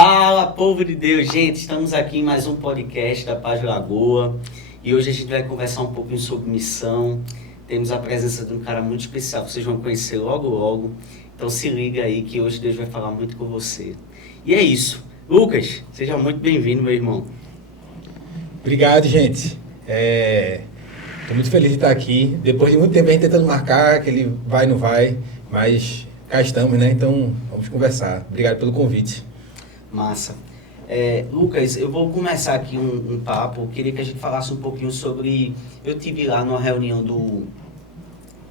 Fala, povo de Deus! Gente, estamos aqui em mais um podcast da Paz Lagoa e hoje a gente vai conversar um pouquinho sobre missão. Temos a presença de um cara muito especial, vocês vão conhecer logo logo. Então se liga aí que hoje Deus vai falar muito com você. E é isso. Lucas, seja muito bem-vindo, meu irmão. Obrigado, gente. Estou muito feliz de estar aqui. Depois de muito tempo a gente tentando marcar, aquele vai e não vai, mas cá estamos, né? Então vamos conversar. Obrigado pelo convite. Massa. Lucas, eu vou começar aqui um papo. Queria que a gente falasse um pouquinho sobre... Eu tive lá numa reunião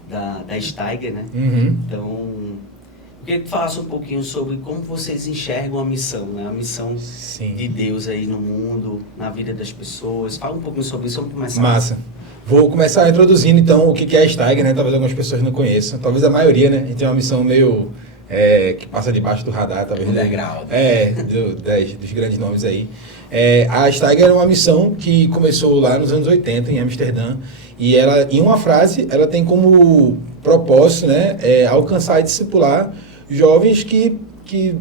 da Steiger, né? Uhum. Então, eu queria que tu falasse um pouquinho sobre como vocês enxergam a missão, né? A missão Sim. de Deus aí no mundo, na vida das pessoas. Fala um pouquinho sobre isso, vamos começar. Massa. Vou começar introduzindo, então, o que é a Steiger, né? Talvez algumas pessoas não conheçam. Talvez a maioria, né? A gente tem uma missão meio... que passa debaixo do radar, talvez. Underground. Dos grandes nomes aí. A Steiger é uma missão que começou lá nos anos 80, em Amsterdã. E ela, em uma frase, ela tem como propósito, né? Alcançar e discipular jovens que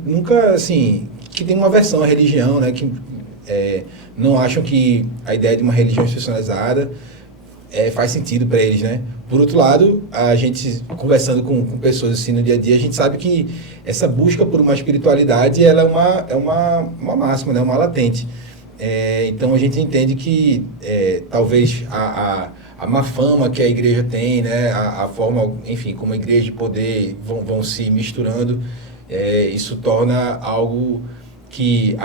nunca, assim... que tem uma aversão à religião, né? Que não acham que a ideia de uma religião institucionalizada faz sentido para eles, né? Por outro lado, a gente conversando com pessoas assim no dia a dia, a gente sabe que essa busca por uma espiritualidade ela é uma máxima, né? Uma latente. Então a gente entende que talvez a má fama que a igreja tem, né? A forma, enfim, como a igreja e poder vão se misturando, isso torna algo que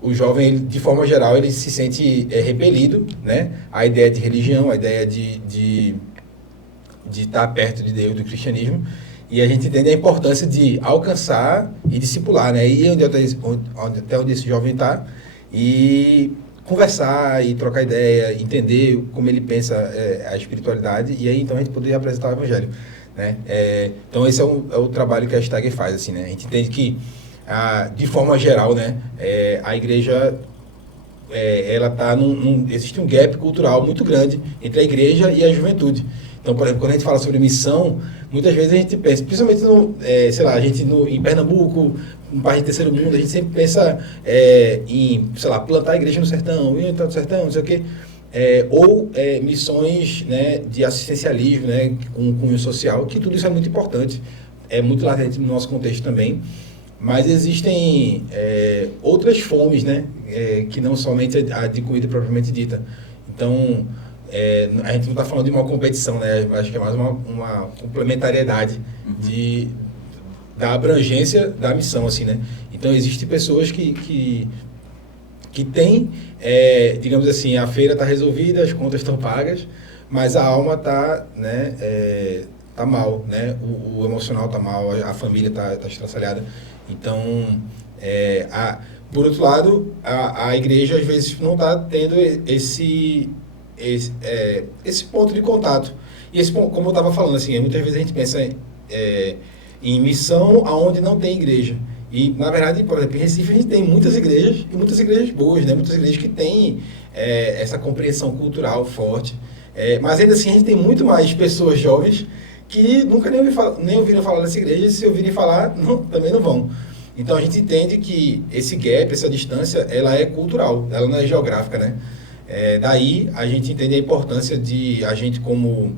o jovem, de forma geral, ele se sente repelido, né? A ideia de religião, a ideia de estar perto de Deus, do cristianismo, e a gente entende a importância de alcançar e discipular, né? Ir até onde esse jovem está e conversar e trocar ideia, entender como ele pensa a espiritualidade, e aí então a gente poder apresentar o evangelho, né? Então esse é o trabalho que a Steiger faz, assim, né? A gente entende que de forma geral, né, a igreja, ela tá existe um gap cultural muito grande entre a igreja e a juventude. Então, por exemplo, quando a gente fala sobre missão, muitas vezes a gente pensa, principalmente a gente em Pernambuco, um país de terceiro mundo, a gente sempre pensa em, plantar a igreja no sertão, ir no sertão, não sei o quê, ou missões, né, de assistencialismo, né, com cunho social, que tudo isso é muito importante, é muito latente no nosso contexto também. Mas existem outras fomes, né? Que não somente a de comida propriamente dita. Então, a gente não está falando de uma competição, né? Acho que é mais uma complementariedade da abrangência da missão, assim, né? Então, existem pessoas que têm, digamos assim, a feira está resolvida, as contas estão pagas, mas a alma está, né, tá mal, né? O emocional está mal, a família está estraçalhada. Então, por outro lado, a igreja às vezes não está tendo esse ponto de contato. E esse ponto, como eu estava falando, assim, muitas vezes a gente pensa em missão aonde não tem igreja. E, na verdade, por exemplo, em Recife a gente tem muitas igrejas, e muitas igrejas boas, né? Muitas igrejas que têm essa compreensão cultural forte. Mas ainda assim a gente tem muito mais pessoas jovens que nunca nem ouviram falar dessa igreja, e se ouvirem falar, também não vão. Então a gente entende que esse gap, essa distância, ela é cultural, ela não é geográfica, né? Daí a gente entende a importância de a gente como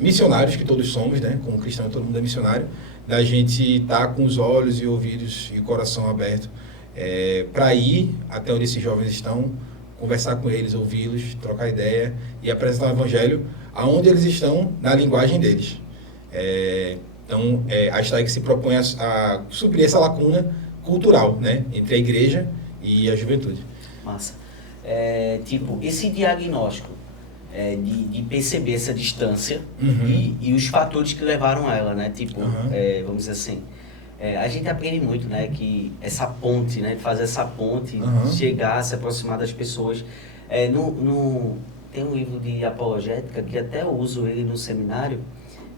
missionários, que todos somos, né? Como cristão todo mundo é missionário, da gente estar com os olhos e ouvidos e o coração aberto para ir até onde esses jovens estão, conversar com eles, ouvi-los, trocar ideia e apresentar o evangelho aonde eles estão, na linguagem deles. Então, a Steiger se propõe a suprir essa lacuna cultural, né, entre a igreja e a juventude. Massa. Esse diagnóstico de perceber essa distância e os fatores que levaram a ela, né? Vamos dizer assim, a gente aprende muito, né, que essa ponte, né, fazer essa ponte, chegar, se aproximar das pessoas. Tem um livro de apologética que até eu uso ele no seminário,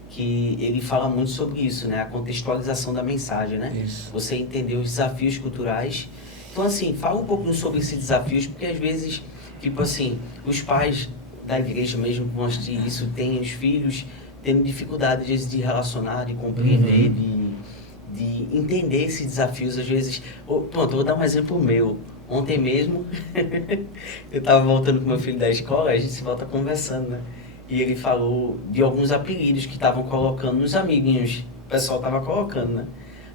que ele fala muito sobre isso, né? A contextualização da mensagem, né? Isso. Você entender os desafios culturais. Então, assim, fala um pouquinho sobre esses desafios, porque às vezes, tipo assim, os pais da igreja mesmo com isso, têm os filhos tendo dificuldade de relacionar, de compreender, de entender esses desafios, às vezes... Pronto, vou dar um exemplo meu. Ontem mesmo, eu estava voltando com meu filho da escola, a gente se volta conversando, né? E ele falou de alguns apelidos que estavam colocando nos amiguinhos. O pessoal estava colocando, né?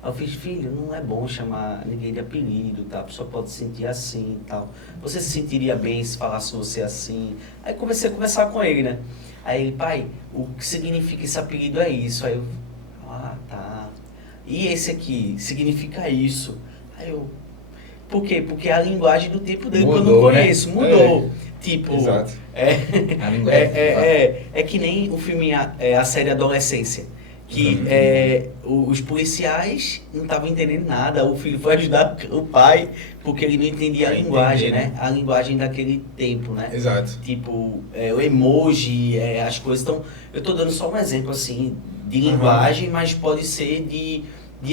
Aí eu fiz, filho, não é bom chamar ninguém de apelido, tá? A pessoa pode se sentir assim e tal. Você se sentiria bem se falasse você assim? Aí comecei a conversar com ele, né? Aí ele, pai, o que significa esse apelido é isso. Aí eu, tá. E esse aqui significa isso. Aí eu, por quê? Porque a linguagem do tempo dele que eu não conheço, né? Mudou. Tipo, exato. A linguagem é que nem o filme, a série Adolescência. Que os policiais não estavam entendendo nada, o filho foi ajudar o pai porque ele não entendia a linguagem, né? A linguagem daquele tempo, né? Exato. Tipo, o emoji, as coisas. Então, eu estou dando só um exemplo, assim, de linguagem, mas pode ser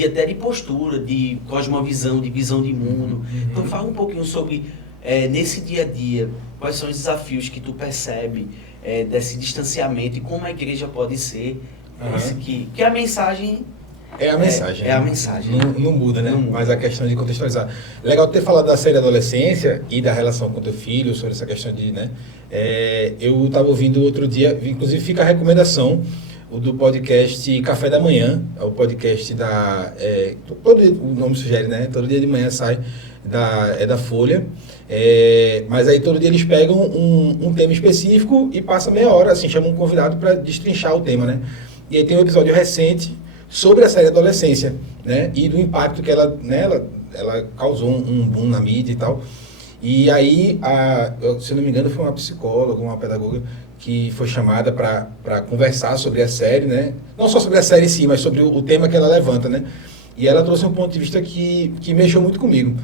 até de postura, de cosmovisão, de visão de mundo. Então, fala um pouquinho sobre, nesse dia a dia, quais são os desafios que tu percebe desse distanciamento e como a igreja pode ser. Que a mensagem... É a mensagem. É a mensagem. Não muda, né? Não muda. Mas a questão de contextualizar. Legal ter falado da série Adolescência e da relação com teu filho, sobre essa questão de, né? Eu estava ouvindo outro dia, inclusive fica a recomendação, o do podcast Café da Manhã, é o podcast da... o nome sugere, né? Todo dia de manhã sai, da Folha. Mas aí todo dia eles pegam um tema específico e passa meia hora, assim, chamam um convidado para destrinchar o tema, né? E aí tem um episódio recente sobre a série Adolescência, né? E do impacto que ela causou um boom na mídia e tal. E aí, se eu não me engano, foi uma psicóloga, uma pedagoga, que foi chamada para conversar sobre a série, né? Não só sobre a série em si, mas sobre o tema que ela levanta, né? E ela trouxe um ponto de vista que mexeu muito comigo.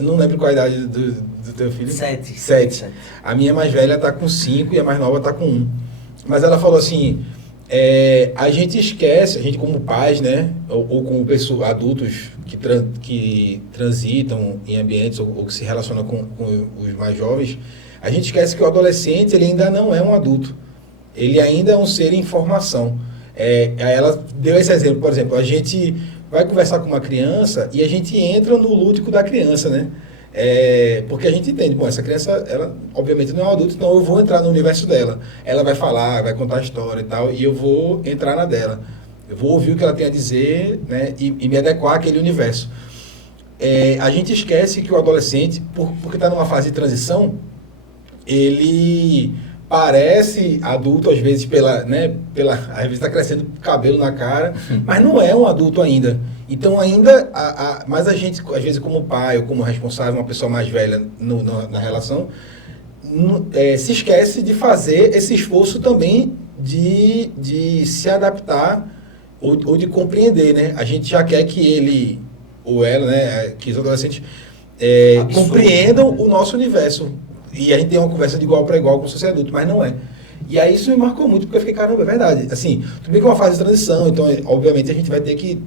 Não lembro qual a idade do teu filho. 7. A minha mais velha está com 5 e a mais nova está com 1. Mas ela falou assim... a gente esquece, a gente como pais, né, ou como pessoas, adultos que transitam em ambientes ou que se relacionam com os mais jovens, a gente esquece que o adolescente ele ainda não é um adulto, ele ainda é um ser em formação. Ela deu esse exemplo, por exemplo, a gente vai conversar com uma criança e a gente entra no lúdico da criança, né? Porque a gente entende, essa criança, ela obviamente não é um adulto, então eu vou entrar no universo dela. Ela vai falar, vai contar a história e tal, e eu vou entrar na dela. Eu vou ouvir o que ela tem a dizer, né, e me adequar àquele universo. A gente esquece que o adolescente, porque está numa fase de transição, ele parece adulto às vezes às vezes está crescendo cabelo na cara, mas não é um adulto ainda. Então ainda, mas a gente, às vezes como pai ou como responsável, uma pessoa mais velha na relação, se esquece de fazer esse esforço também de se adaptar ou de compreender, né? A gente já quer que ele ou ela, né, que os adolescentes compreendam o nosso universo. E a gente tem uma conversa de igual para igual com o seu adulto, mas não é. E aí isso me marcou muito, porque eu fiquei, caramba, é verdade. Assim, tudo bem que é uma fase de transição, então, obviamente, a gente vai ter que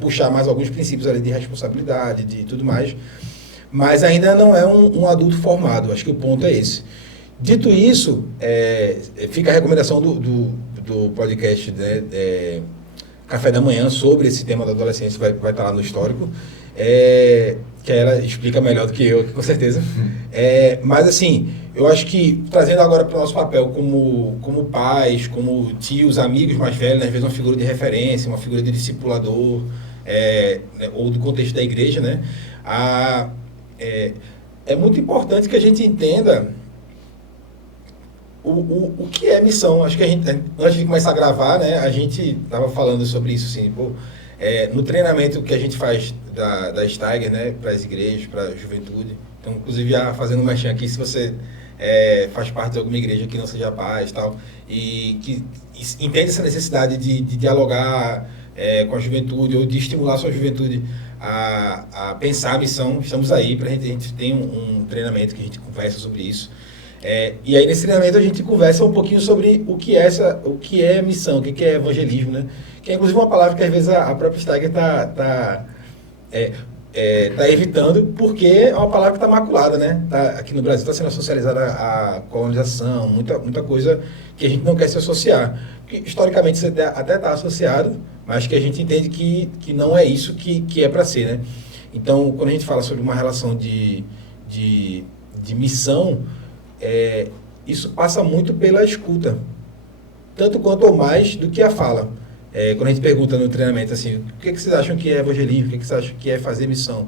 puxar mais alguns princípios ali de responsabilidade, de tudo mais, mas ainda não é um adulto formado. Acho que o ponto é esse. Dito isso, fica a recomendação do podcast, né, Café da Manhã, sobre esse tema da adolescência, vai estar lá no histórico, que ela explica melhor do que eu, com certeza. Mas assim, eu acho que, trazendo agora para o nosso papel como pais, como tios, amigos mais velhos, né, às vezes uma figura de referência, uma figura de discipulador, né, ou do contexto da igreja, né, é muito importante que a gente entenda o que é missão. Acho que a gente, antes de começar a gravar, né, a gente estava falando sobre isso, assim, no treinamento que a gente faz da Steiger, né, para as igrejas, para a juventude. Então, inclusive, já fazendo um merchan aqui, se você faz parte de alguma igreja que não seja paz e tal, e que entende essa necessidade de dialogar com a juventude, ou de estimular a sua juventude a pensar a missão, estamos aí, a gente tem um treinamento que a gente conversa sobre isso. E aí, nesse treinamento, a gente conversa um pouquinho sobre o que é missão, o que é evangelismo, né? Que é, inclusive, uma palavra que, às vezes, a própria Steiger está evitando, porque é uma palavra que está maculada, né? Aqui no Brasil está sendo assocializada à colonização, muita coisa que a gente não quer se associar. Que, historicamente, você até está associado, mas que a gente entende que não é isso que é para ser, né? Então, quando a gente fala sobre uma relação de missão, isso passa muito pela escuta, tanto quanto ou mais do que a fala. Quando a gente pergunta no treinamento assim, o que vocês acham que é evangelismo, o que vocês acham que é fazer missão?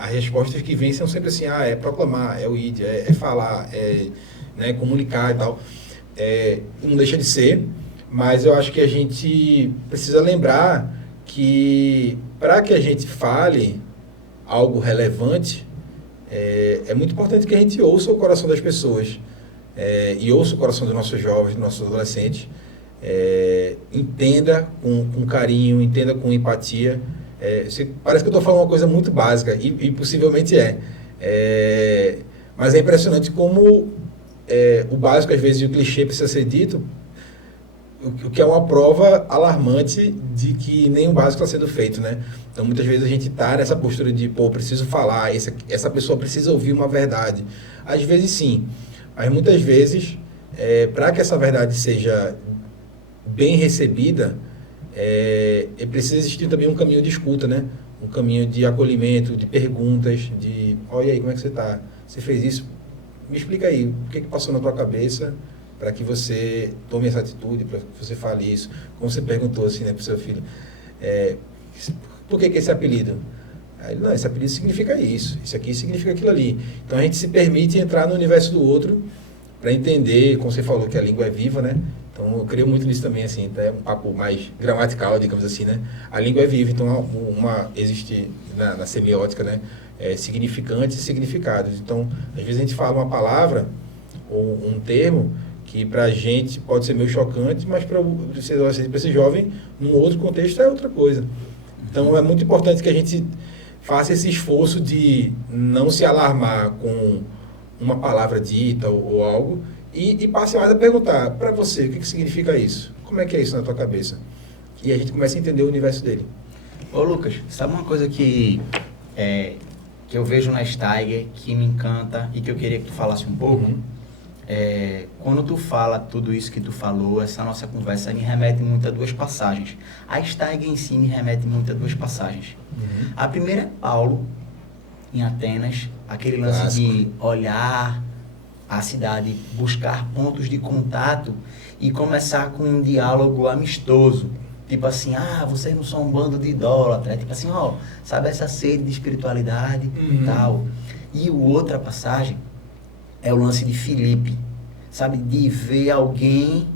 As respostas que vêm são sempre assim, é proclamar, é o id, é falar, né, comunicar e tal. Não deixa de ser, mas eu acho que a gente precisa lembrar que para que a gente fale algo relevante, é muito importante que a gente ouça o coração das pessoas, e ouça o coração dos nossos jovens, dos nossos adolescentes, entenda com carinho, entenda com empatia. Parece que eu estou falando uma coisa muito básica, e possivelmente mas é impressionante como o básico, às vezes, e o clichê precisa ser dito, o que é uma prova alarmante de que nem o básico está sendo feito, né? Então, muitas vezes a gente está nessa postura de, preciso falar, essa pessoa precisa ouvir uma verdade. Às vezes, sim, mas muitas vezes, para que essa verdade seja bem recebida, precisa existir também um caminho de escuta, né? Um caminho de acolhimento, de perguntas, olha aí, como é que você está? Você fez isso? Me explica aí, o que passou na tua cabeça para que você tome essa atitude, para que você fale isso? Como você perguntou assim, né, para o seu filho, por que esse apelido? Aí, não, esse apelido significa isso aqui significa aquilo ali. Então a gente se permite entrar no universo do outro para entender, como você falou, que a língua é viva, né? Então eu creio muito nisso também, assim, é um papo mais gramatical, digamos assim, né? A língua é viva, então existe na semiótica, né? Significantes e significados. Então, às vezes a gente fala uma palavra ou um termo que para a gente pode ser meio chocante, mas para esse jovem, num outro contexto, é outra coisa. Então, é muito importante que a gente faça esse esforço de não se alarmar com uma palavra dita ou algo e passe mais a perguntar, para você, o que significa isso? Como é que é isso na tua cabeça? E a gente começa a entender o universo dele. Ô Lucas, sabe uma coisa que eu vejo na Steiger, que me encanta e que eu queria que tu falasse um pouco? Uhum. Quando tu fala tudo isso que tu falou, essa nossa conversa me remete muito a duas passagens. A Steiger em si me remete muito a duas passagens. Uhum. A primeira é Paulo, em Atenas, aquele lance Clássico. de olhar a cidade, buscar pontos de contato e começar com um diálogo amistoso. Tipo assim, vocês não são um bando de idólatras. Tipo assim, sabe essa sede de espiritualidade e tal. E outra passagem é o lance de Filipe, sabe? De ver alguém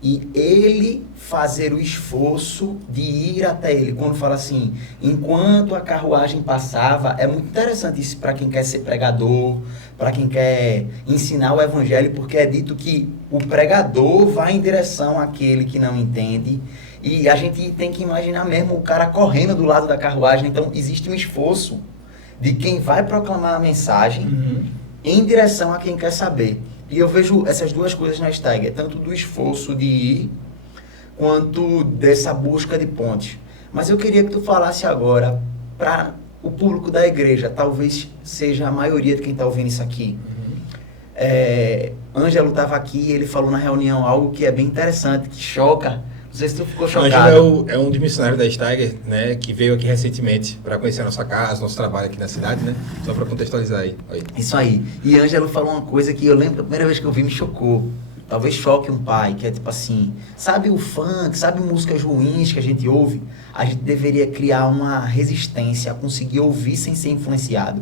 e ele fazer o esforço de ir até ele. Quando fala assim, enquanto a carruagem passava, é muito interessante isso para quem quer ser pregador, para quem quer ensinar o evangelho, porque é dito que o pregador vai em direção àquele que não entende. E a gente tem que imaginar mesmo o cara correndo do lado da carruagem. Então, existe um esforço de quem vai proclamar a mensagem em direção a quem quer saber. E eu vejo essas duas coisas na Steiger, tanto do esforço de ir, quanto dessa busca de pontes. Mas eu queria que tu falasse agora para o público da igreja, talvez seja a maioria de quem está ouvindo isso aqui. Ângelo estava aqui e ele falou na reunião algo que é bem interessante, que choca. Não sei se tu ficou chocado. Ângelo é um dos missionários da Steiger, né, que veio aqui recentemente para conhecer a nossa casa, nosso trabalho aqui na cidade, né? Só para contextualizar aí. Isso aí. E Ângelo falou uma coisa que eu lembro, a primeira vez que eu vi me chocou. Talvez choque um pai, que é tipo assim, sabe o funk, sabe músicas ruins que a gente ouve? A gente deveria criar uma resistência a conseguir ouvir sem ser influenciado,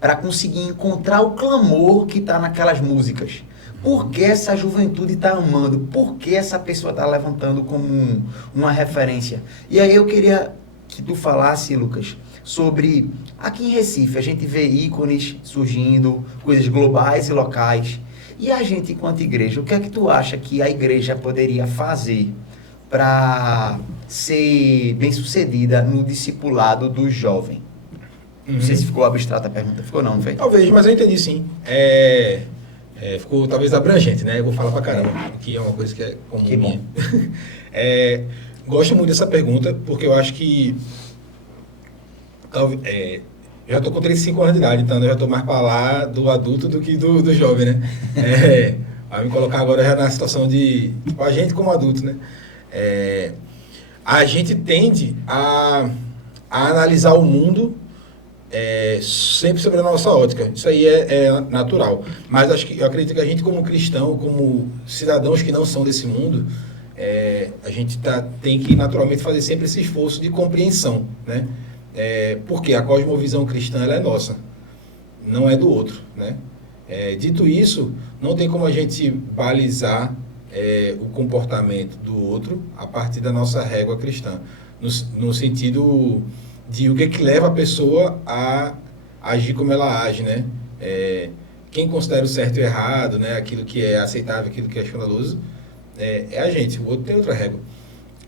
para conseguir encontrar o clamor que está naquelas músicas. Por que essa juventude está amando? Por que essa pessoa está levantando como uma referência? E aí eu queria que tu falasse, Lucas, sobre aqui em Recife, a gente vê ícones surgindo, coisas globais e locais. E a gente, enquanto igreja, o que é que tu acha que a igreja poderia fazer para ser bem-sucedida no discipulado do jovem? Não sei se ficou abstrata a pergunta. Ficou não foi? Talvez, mas eu entendi sim. Ficou talvez abrangente, né? Eu vou falar pra caramba, que é uma coisa que é comum. Que bom. Gosto muito dessa pergunta, porque eu acho que... já estou com 35 anos de idade, então eu já estou mais para lá do adulto do que do jovem, né? Vai me colocar agora já na situação de... Tipo, a gente como adulto, né? a gente tende a analisar o mundo sempre sobre a nossa ótica. Isso aí é natural. Mas eu acredito que a gente, como cristão, como cidadãos que não são desse mundo, a gente tem que naturalmente fazer sempre esse esforço de compreensão, né? Porque a cosmovisão cristã ela é nossa, não é do outro, né? Dito isso, não tem como a gente balizar o comportamento do outro a partir da nossa régua cristã, no sentido de o que leva a pessoa a agir como ela age, né? Quem considera o certo e o errado, né? Aquilo que é aceitável, aquilo que é escandaloso, é a gente. O outro tem outra régua.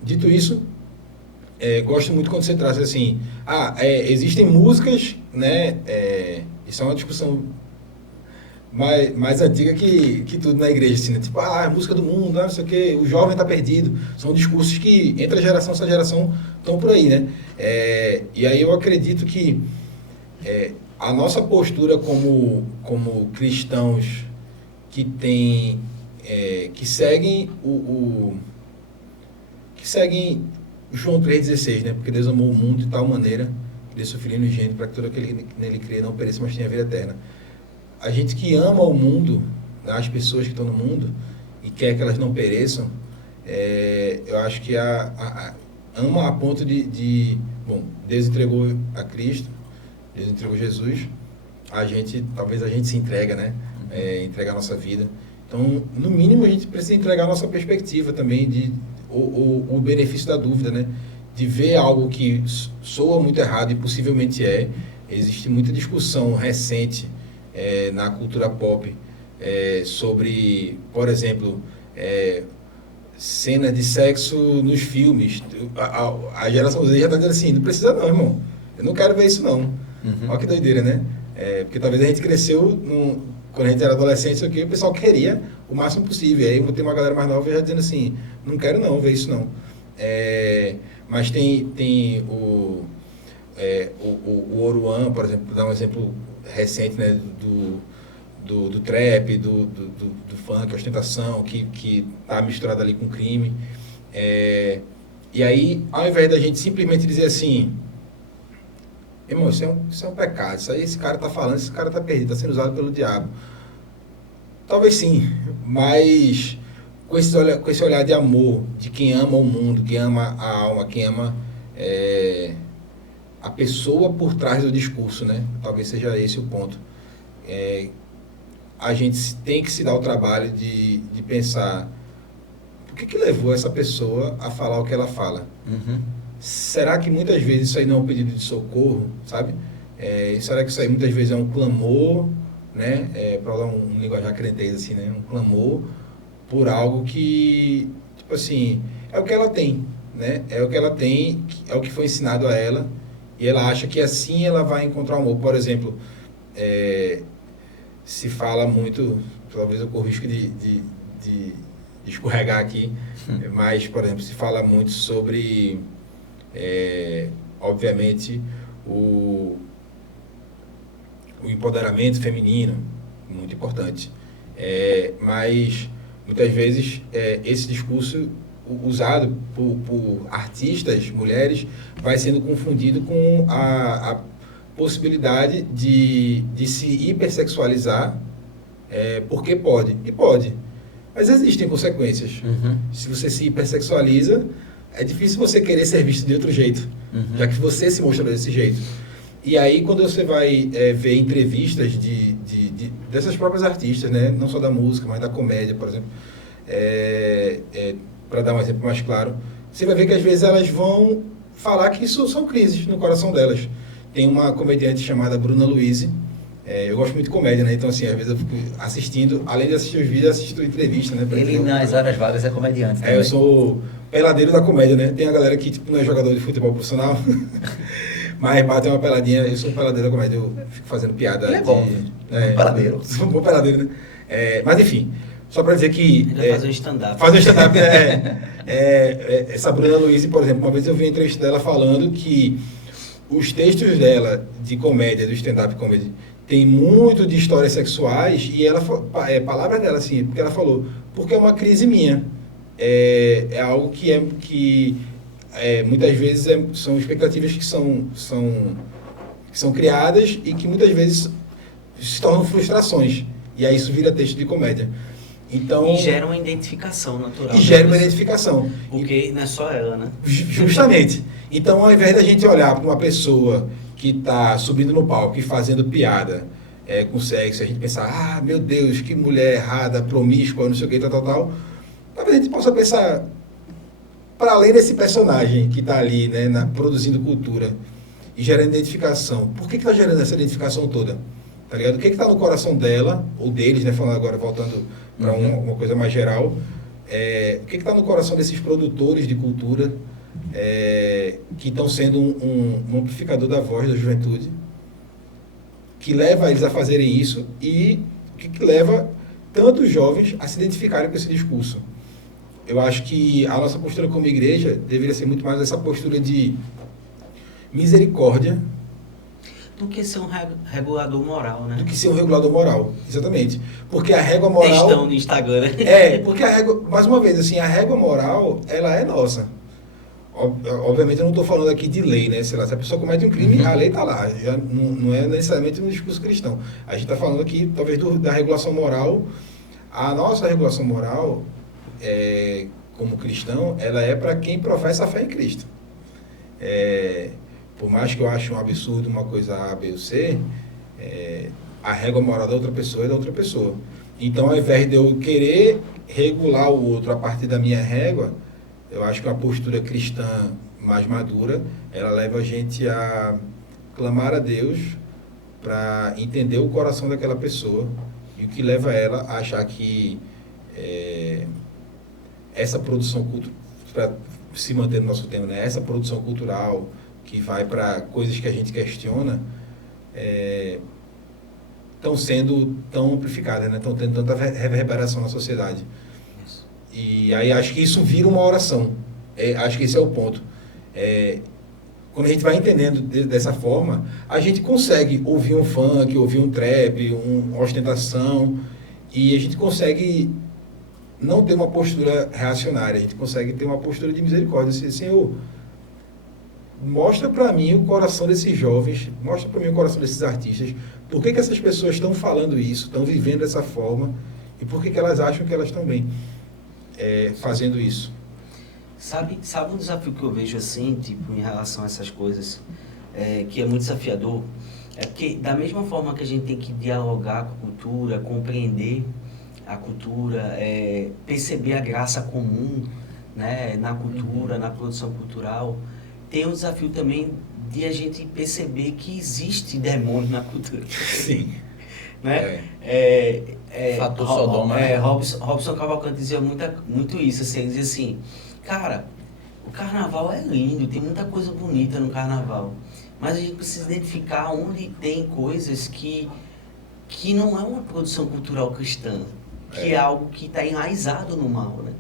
Dito isso, gosto muito quando você traz assim, existem músicas, né? Isso é uma discussão mais antiga que tudo na igreja, assim, né? Tipo, a música do mundo, não sei o quê, o jovem está perdido. São discursos que, entre a geração e essa geração, estão por aí, né? E aí eu acredito que a nossa postura como cristãos que seguem que seguem João 3,16, né? Porque Deus amou o mundo de tal maneira que deu seu Filho unigênito para que todo aquele que nele crê não pereça, mas tenha vida eterna. A gente que ama o mundo, as pessoas que estão no mundo, e quer que elas não pereçam, eu acho que ama a ponto bom, Deus entregou a Cristo, Deus entregou Jesus, talvez a gente se entrega, né? Entregar a nossa vida. Então, no mínimo, a gente precisa entregar a nossa perspectiva também, o benefício da dúvida, né? De ver algo que soa muito errado e possivelmente Existe muita discussão recente na cultura pop sobre, por exemplo, cena de sexo nos filmes. A geração Z já está dizendo assim, não precisa não, irmão. Eu não quero ver isso não. Uhum. Olha que doideira, né? Porque talvez a gente cresceu quando a gente era adolescente, isso aqui, o pessoal queria o máximo possível. Aí tem uma galera mais nova já dizendo assim, não quero não ver isso não. Mas tem o Oruan, por exemplo, para dar um exemplo recente, né, do trap, do funk, ostentação, que está misturado ali com crime. E aí, ao invés da gente simplesmente dizer assim, irmão, isso é um pecado, isso aí esse cara está falando, esse cara está perdido, está sendo usado pelo diabo. Talvez sim, mas com esse olhar de amor, de quem ama o mundo, quem ama a alma, quem ama a pessoa por trás do discurso, né? Talvez seja esse o ponto. A gente tem que se dar o trabalho de pensar por que levou essa pessoa a falar o que ela fala. Uhum. Será que muitas vezes isso aí não é um pedido de socorro, sabe? Será que isso aí muitas vezes é um clamor, né? Para usar um linguajar crentez assim, né? Um clamor por algo que, tipo assim, é o que ela tem, né? É o que ela tem, é o que foi ensinado a ela, e ela acha que assim ela vai encontrar amor. Por exemplo, se fala muito, talvez eu corro o risco de escorregar aqui, mas, por exemplo, se fala muito sobre, obviamente, o empoderamento feminino, muito importante. Mas, muitas vezes, esse discurso usado por artistas, mulheres, vai sendo confundido com a possibilidade de se hipersexualizar, porque pode. E pode. Mas existem consequências. Uhum. Se você se hipersexualiza, é difícil você querer ser visto de outro jeito, já que você se mostrou desse jeito. E aí, quando você vai ver entrevistas dessas próprias artistas, né? Não só da música, mas da comédia, por exemplo, para dar um exemplo mais claro, você vai ver que às vezes elas vão falar que isso são crises no coração delas. Tem uma comediante chamada Bruna Luise. Eu gosto muito de comédia, né? Então, assim, às vezes eu fico assistindo, além de assistir os vídeos, assisto entrevista, né? Ele, nas horas vagas, é comediante também. Eu sou peladeiro da comédia, né? Tem a galera que, tipo, não é jogador de futebol profissional, mas bate uma peladinha. Eu sou um peladeiro da comédia, eu fico fazendo piada. Ele é bom, peladeiro. Sou um bom peladeiro, né? Mas, enfim, só para dizer que... fazer um stand-up. Fazer um stand-up, essa Bruna Luise, por exemplo, uma vez eu vi uma entrevista dela falando que os textos dela de comédia, do stand-up comedy, tem muito de histórias sexuais, e ela, palavras dela assim, porque ela falou, porque é uma crise minha, é algo que muitas vezes são expectativas que são criadas e que muitas vezes se tornam frustrações. E aí isso vira texto de comédia. Então, e gera uma identificação natural. E gera uma identificação. Porque não é só ela, né? Justamente. Então, ao invés da gente olhar para uma pessoa que está subindo no palco e fazendo piada com sexo, a gente pensar, meu Deus, que mulher errada, promíscua, não sei o que, tal. Talvez a gente possa pensar, para além desse personagem que está ali, né, produzindo cultura e gerando identificação, por que está gerando essa identificação toda? Tá ligado? O que está no coração dela, ou deles, né, falando agora, voltando para uma coisa mais geral, o que está no coração desses produtores de cultura que estão sendo um amplificador da voz da juventude, que leva eles a fazerem isso e que leva tantos jovens a se identificarem com esse discurso. Eu acho que a nossa postura como igreja deveria ser muito mais essa postura de misericórdia do que ser um regulador moral, né? Do que ser um regulador moral, exatamente. Porque a régua moral... Textão no Instagram, né? Porque a régua... Mais uma vez, assim, a régua moral, ela é nossa. Obviamente, eu não estou falando aqui de lei, né? Sei lá, se a pessoa comete um crime, a lei está lá. Já não é necessariamente um discurso cristão. A gente está falando aqui, talvez, da regulação moral. A nossa regulação moral, como cristão, ela é para quem professa a fé em Cristo. Por mais que eu ache um absurdo uma coisa A, B ou C, a régua moral da outra pessoa é da outra pessoa. Então, ao invés de eu querer regular o outro a partir da minha régua, eu acho que uma postura cristã mais madura, ela leva a gente a clamar a Deus para entender o coração daquela pessoa e o que leva ela a achar que essa produção cultural, para se manter no nosso tema, né? Essa produção cultural que vai para coisas que a gente questiona, estão sendo tão amplificadas, né? Estão tendo tanta reverberação na sociedade. Isso. E aí acho que isso vira uma oração. Acho que esse é o ponto. Quando a gente vai entendendo dessa forma, a gente consegue ouvir um funk, ouvir um trap, uma ostentação, e a gente consegue não ter uma postura reacionária, a gente consegue ter uma postura de misericórdia. Assim, Senhor, mostra para mim o coração desses jovens, mostra para mim o coração desses artistas, por que essas pessoas estão falando isso, estão vivendo dessa forma, e por que elas acham que elas estão bem fazendo isso. Sabe um desafio que eu vejo assim, tipo, em relação a essas coisas, que é muito desafiador? É porque, da mesma forma que a gente tem que dialogar com a cultura, compreender a cultura, perceber a graça comum, né, na cultura, na produção cultural, tem um desafio também de a gente perceber que existe demônio na cultura. Sim. Né? Fator Sodoma. Robson Cavalcante dizia muito isso. Assim, ele dizia assim, cara, o carnaval é lindo, tem muita coisa bonita no carnaval, mas a gente precisa identificar onde tem coisas que não é uma produção cultural cristã, que é algo que está enraizado no mal, né?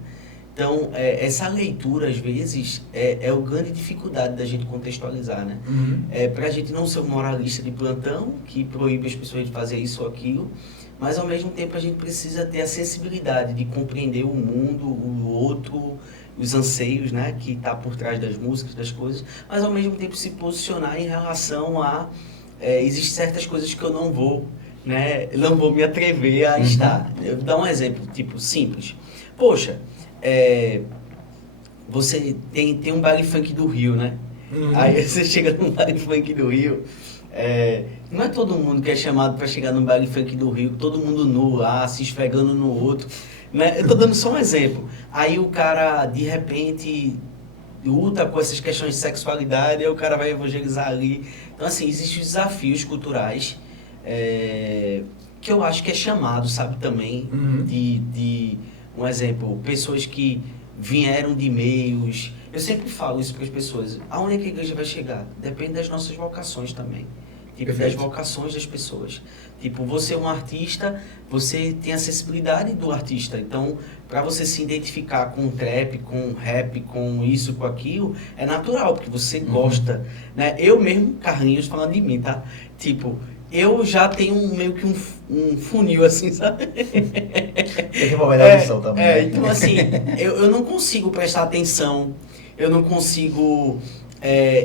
Então, essa leitura, às vezes, é a grande dificuldade da gente contextualizar, né? Para a gente não ser um moralista de plantão, que proíbe as pessoas de fazer isso ou aquilo, mas, ao mesmo tempo, a gente precisa ter a sensibilidade de compreender o mundo, o outro, os anseios, né? Que está por trás das músicas, das coisas, mas, ao mesmo tempo, se posicionar em relação a... existem certas coisas que eu não vou, né? Não vou me atrever a estar. Eu vou dar um exemplo, tipo, simples. Poxa... você tem um baile funk do Rio, né? Aí você chega num baile funk do Rio, não é todo mundo que é chamado para chegar num baile funk do Rio, todo mundo nu lá, se esfregando no outro, né? Eu tô dando só um exemplo. Aí o cara, de repente, luta com essas questões de sexualidade, aí o cara vai evangelizar ali. Então, assim, existem desafios culturais que eu acho que é chamado, sabe, também, de um exemplo, pessoas que vieram de meios... Eu sempre falo isso para as pessoas. Aonde é que a igreja vai chegar? Depende das nossas vocações também. Tipo, das vocações das pessoas. Tipo, você é um artista, você tem a sensibilidade do artista. Então, para você se identificar com trap, com rap, com isso, com aquilo, é natural, porque você gosta. Né? Eu mesmo, Carlinhos, falando de mim, tá? Tipo... eu já tenho meio que um funil, assim, sabe? Tem que uma melhor lição também. Então, assim, eu não consigo prestar atenção eu não consigo...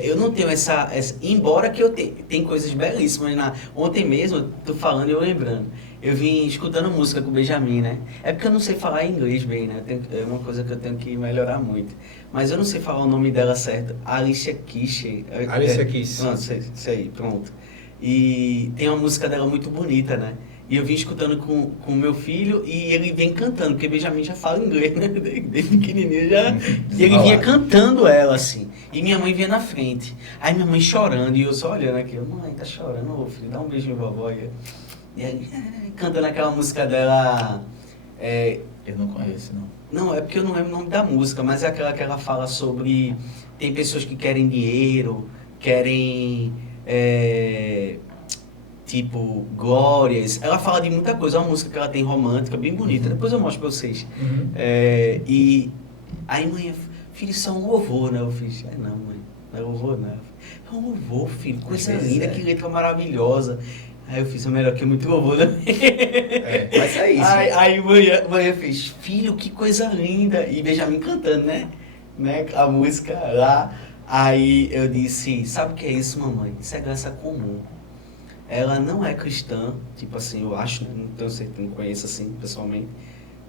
eu não tenho essa embora que eu tem coisas belíssimas. Ontem mesmo, eu tô falando e eu lembrando. Eu vim escutando música com o Benjamin, né? É porque eu não sei falar inglês bem, né? É uma coisa que eu tenho que melhorar muito. Mas eu não sei falar o nome dela certo. Alicia Keys. Alicia Keys. Não, isso aí, pronto. E tem uma música dela muito bonita, né? E eu vim escutando com o meu filho e ele vem cantando, porque Benjamin já fala inglês, né? Desde pequenininho já. E ele vinha cantando ela, assim. E minha mãe vinha na frente. Aí minha mãe chorando e eu só olhando aqui. Mãe, tá chorando, ô filho, dá um beijo em vovó. E aí, cantando aquela música dela... Eu não conheço, não. Não, é porque eu não lembro o nome da música, mas é aquela que ela fala sobre... Tem pessoas que querem dinheiro, querem... tipo, glórias. Ela fala de muita coisa. É uma música que ela tem romântica, bem bonita. Depois eu mostro pra vocês. E aí, mãe, filho, isso é um louvor, né? Eu fiz, não, mãe, não é louvor, não. É um louvor, filho, coisa linda, que letra maravilhosa. Aí eu fiz, é melhor que muito louvor, né? Mas é isso. Aí mãe fez, filho, que coisa linda. E Benjamin cantando, né? A música lá. Aí eu disse, sabe o que é isso, mamãe? Isso é graça comum. Ela não é cristã, tipo assim, eu acho, né? Não tenho certeza, não conheço assim pessoalmente,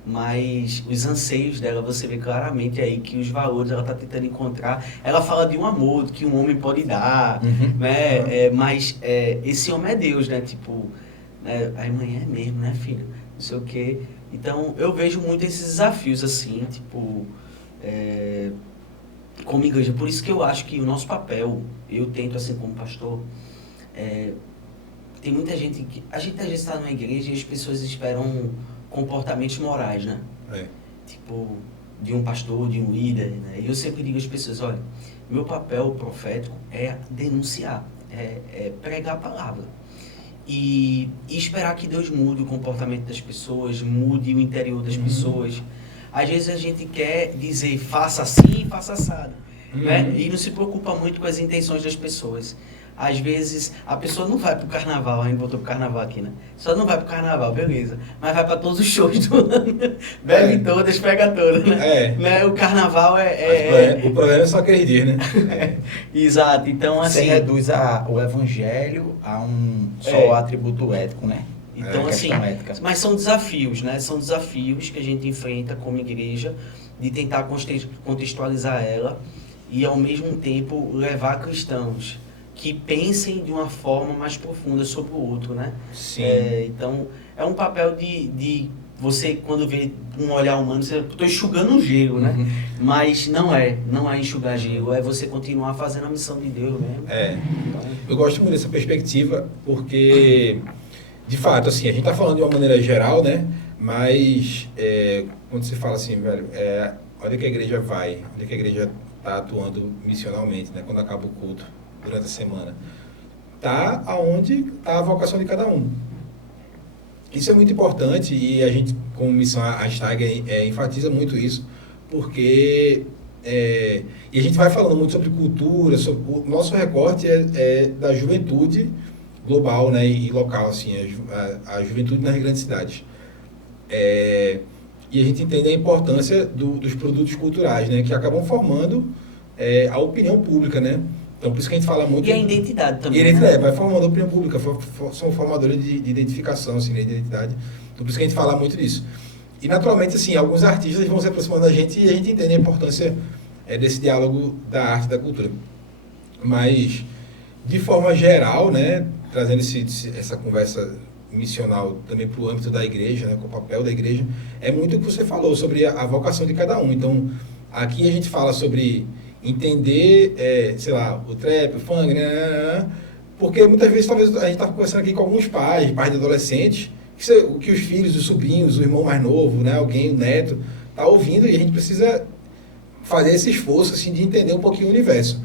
mas os anseios dela, você vê claramente aí que os valores ela está tentando encontrar. Ela fala de um amor que um homem pode dar, né? Mas esse homem é Deus, né? Tipo, né? Aí mãe é mesmo, né, filho? Não sei o quê. Então, eu vejo muito esses desafios, assim, tipo, como igreja. Por isso que eu acho que o nosso papel, eu tento, assim, como pastor, tem muita gente que... A gente às vezes está numa igreja e as pessoas esperam comportamentos morais, né? Tipo, de um pastor, de um líder, né? E eu sempre digo às pessoas, olha, meu papel profético é denunciar, é pregar a palavra. E esperar que Deus mude o comportamento das pessoas, mude o interior das pessoas. Às vezes a gente quer dizer, faça assim, faça assado, né? E não se preocupa muito com as intenções das pessoas. Às vezes, a pessoa não vai pro carnaval, a gente voltou pro carnaval aqui, né? Só não vai pro carnaval, beleza. Mas vai para todos os shows do ano. Bebe todas, pega todas, né? O carnaval O problema é só aquele dia, né? Exato, então assim... Você reduz o evangelho a só atributo ético, né? Então assim, mas são desafios, né? São desafios que a gente enfrenta como igreja, de tentar contextualizar ela e ao mesmo tempo levar cristãos que pensem de uma forma mais profunda sobre o outro, né? Sim. Então, é um papel de você, quando vê um olhar humano, você estou enxugando um gelo, né? Mas não é enxugar gelo, é você continuar fazendo a missão de Deus mesmo. Então, eu gosto muito dessa perspectiva, porque, de fato, assim, a gente está falando de uma maneira geral, né? Mas, quando você fala assim, velho, onde é que a igreja vai? Onde é que a igreja está atuando missionalmente, né? Quando acaba o culto, durante a semana, tá aonde está a vocação de cada um. Isso é muito importante e a gente, como missão, a Steiger enfatiza muito isso, porque e a gente vai falando muito sobre cultura, o nosso recorte é da juventude global, né, e local, assim, a juventude nas grandes cidades. E a gente entende a importância dos produtos culturais, né, que acabam formando a opinião pública, né. Então, por isso que a gente fala muito... E a identidade também. E a identidade, vai formando a opinião pública, são formadores de identificação, assim, de identidade. Então, por isso que a gente fala muito disso. E, naturalmente, assim, alguns artistas vão se aproximando da gente e a gente entende a importância desse diálogo da arte e da cultura. Mas, de forma geral, né, trazendo essa conversa missional também para o âmbito da igreja, né, com o papel da igreja, é muito o que você falou sobre a vocação de cada um. Então, aqui a gente fala sobre... entender, sei lá, o trap, o funk, né? Porque muitas vezes, talvez, a gente está conversando aqui com alguns pais de adolescentes, que os filhos, os sobrinhos, o irmão mais novo, né? Alguém, o neto, tá ouvindo e a gente precisa fazer esse esforço, assim, de entender um pouquinho o universo.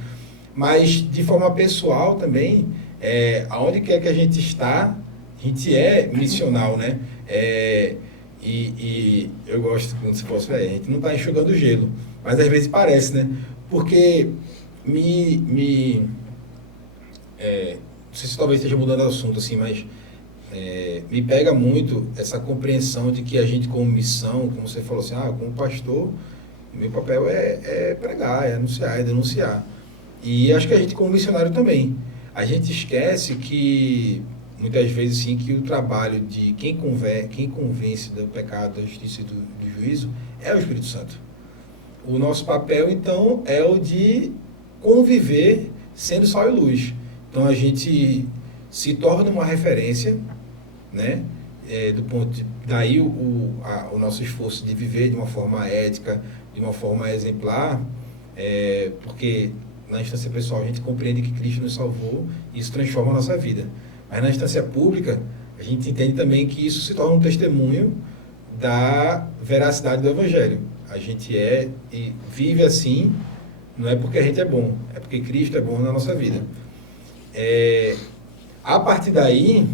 Mas, de forma pessoal também, aonde quer que a gente está, a gente é missional, né? E eu gosto, quando você fala, a gente não está enxugando gelo, mas às vezes parece, né? Porque não sei se talvez esteja mudando o assunto, assim, mas me pega muito essa compreensão de que a gente, como missão, como você falou assim, como pastor, O meu papel é pregar, é anunciar, é denunciar. E acho que a gente, como missionário também, a gente esquece que, muitas vezes, sim, que o trabalho de quem convence do pecado, da justiça e do juízo é o Espírito Santo. O nosso papel, então, é o de conviver sendo sal e luz. Então, a gente se torna uma referência, né? Do ponto de, daí o nosso esforço de viver de uma forma ética, de uma forma exemplar, porque na instância pessoal a gente compreende que Cristo nos salvou e isso transforma a nossa vida. Mas na instância pública, a gente entende também que isso se torna um testemunho da veracidade do Evangelho. A gente e vive assim, não é porque a gente é bom, é porque Cristo é bom na nossa vida. A partir daí,